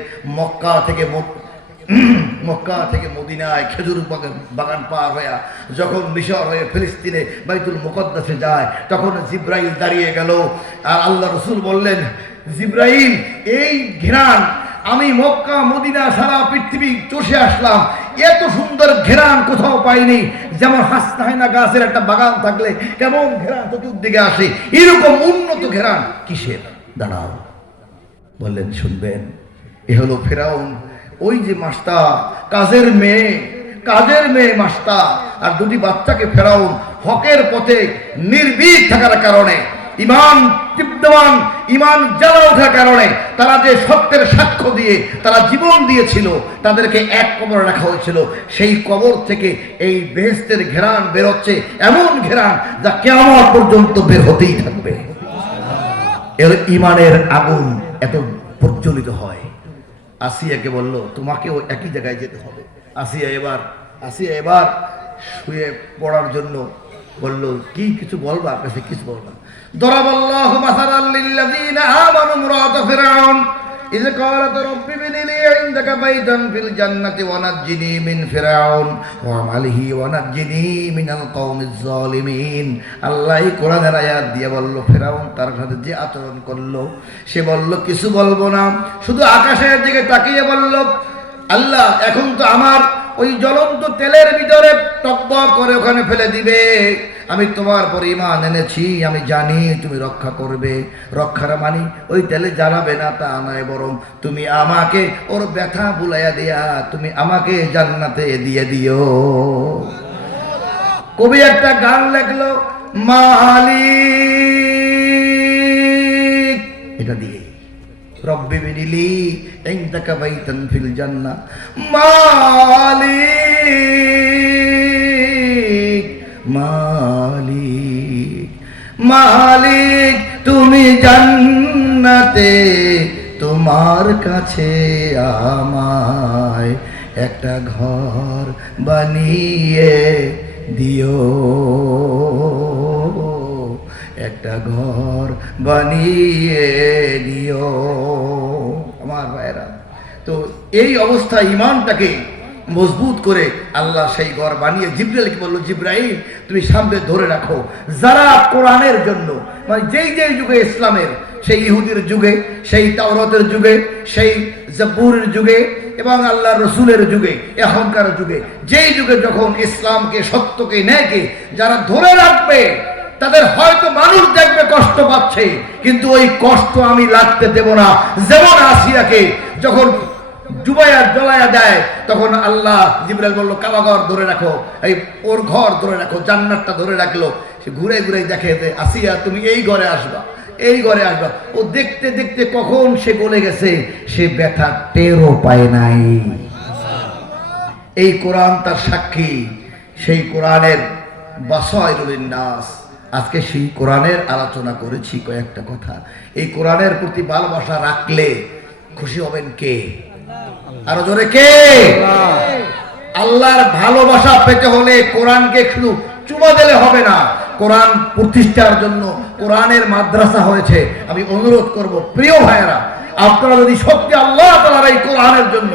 মক্কা থেকে মদিনায় খেজুর বাগান পার হয়ে যখন মিশর হয়ে ফিলিস্তিনে বাইতুল মুকদ্দাসে যায়, তখন জিব্রাইল দাঁড়িয়ে গেল। আর আল্লাহ রসুল বললেন, জিব্রাইল, এই ঘেরান আমি মক্কা মদিনা সারা পৃথিবী চষে আসলাম, এত সুন্দর ঘেরান কোথাও পাইনি। যেমন হাসনাহাইনা গাছের একটা বাগান থাকলে কেমন ঘেরান চতুর্দিকে আসে, এরকম উন্নত ঘেরান কিসের? দাঁড়াও। বললেন, শুনবেন, এ হলো ফেরাউন, ওই যে মাস্তা, কাজের মেয়ে মাস্তা, আর 2টি বাচ্চাকে ফেরাউন হকের পথে নির্ভীক থাকার কারণে, ঈমান বিদ্যমান, ঈমান জ্বালা ওঠার কারণে তারা যে সত্যের সাক্ষ্য দিয়ে তারা জীবন দিয়েছিল, তাদেরকে এক কবরে রাখা হয়েছিল। সেই কবর থেকে এই বেহেশতের ঘেরান বেরোচ্ছে, এমন ঘেরান যা কিয়ামত পর্যন্ত বের হতেই থাকবে। এর ঈমানের আগুন এত প্রজ্বলিত হয়। আসিয়াকে বলল, তোমাকেও একই জায়গায় যেতে হবে। আসিয়া এবার শুয়ে পড়ার জন্য বলল, কি কিছু বলবা? কাছে কিছু বলবা। দরাবাল্লাহু মাসালাল লিল্লাযীনা আমানু ইমরাত ফিরআউন ইয ক্বালাত রাব্বি ইবনি লি ইনদাকা বাইতান ফিল জান্নাতি ওয়া নাজ্জিনি মিন ফিরআউন ওয়া আমালিহি ওয়া নাজ্জিনি মিনাল কওমিজ জালিমিন। আল্লাহ কোরআনের আয়াত দিয়ে বলল, ফিরআউন তার সাথে যে আচরণ করলো, সে বলল কিছু বলবো না, শুধু আকাশের দিকে তাকিয়ে বলল, আল্লাহ এখন তো আমার ওই জ্বলন্ত তেলের ভিতরে টকবক করে ওখানে ফেলে দিবে, আমি তোমার পর ঈমান এনেছি, আমি জানি তুমি রক্ষা করবে। রক্ষার মানি ওই তেলে জ্বালাবে না তা নয়, বরং তুমি আমাকে ওর ব্যথা বুলাইয়া দিয়া তুমি আমাকে জান্নাতে দিয়ে দিও। কবি একটা গান লেখলো, মালিক, এটা দিয়ে রব্বি বিনিলি ইনদাকা বাইতান ফিল জান্নাহ, মালিক মালিক মালিক তুমি জান্নাতে তোমার কাছে আমায় একটা ঘর বানিয়ে দিও, একটা ঘর বানিয়ে দিও। আমার ভাইরা, তো এই অবস্থা ঈমানটাকে মজবুত করে আল্লাহ সেই ঘর বানিয়ে জিবরাইলকে বলল, জিবরাইল তুমি সামনে ধরে রাখো, যারা কোরআনের জন্য, মানে যেই যুগে ইসলামের, সেই ইহুদির যুগে, সেই তাওরাতের যুগে, সেই জাবুরের যুগে এবং আল্লাহ রসুলের যুগে, এখনকার যুগে, যেই যুগে যখন ইসলামকে, সত্যকে, ন্যায়কে যারা ধরে রাখবে, তাদের হয়তো মানুষ দেখবে কষ্ট পাচ্ছে, কিন্তু ওই কষ্ট আমি লাগতে দেব না। যেমন আসিয়াকে যখন ডুবাইয়া জ্বলাইয়া দেয়, তখন আল্লাহ জিবরাইল বলল, কাবাঘর ধরে রাখো, এই ওর ঘর ধরে রাখো, জান্নাতটা ধরে রাখলো। সে ঘুরে ঘুরে দেখে, আসিয়া তুমি এই ঘরে আসবা, এই ঘরে আসবা। ও দেখতে দেখতে কখন সে গলে গেছে, সে ব্যথা টেরও পায় নাই। এই কোরআন তার সাক্ষী। সেই কোরআনের বাসায়রুল নাস, আজকে সেই কোরআনের আলোচনা করেছি কয়েকটা কথা। এই কোরআনের প্রতি ভালোবাসা রাখলে খুশি হবেন কে? আরো জোরে কে? আল্লাহর ভালোবাসা পেতে হলে কোরআনকে শুধু চুমা দিলে হবে না, কোরআন প্রতিষ্ঠার জন্য কোরআনের মাদ্রাসা হয়েছে। আমি অনুরোধ করব, প্রিয় ভাইয়েরা, আপনারা যদি সত্যি আল্লাহ তাআলার এই কোরআনের জন্য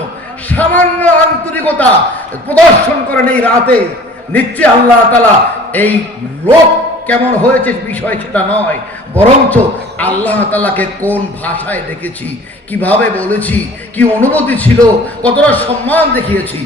সামান্য আন্তরিকতা প্রদর্শন করেন এই রাতে, নিশ্চয়ই আল্লাহ তাআলা এই লোক কেমন হয়েছে বিষয় সেটা নয়, বরঞ্চ আল্লাহ তাআলাকে কোন ভাষায় ডেকেছি, কিভাবে বলেছি, কি অনুভূতি ছিল, কতটা সম্মান দেখিয়েছি,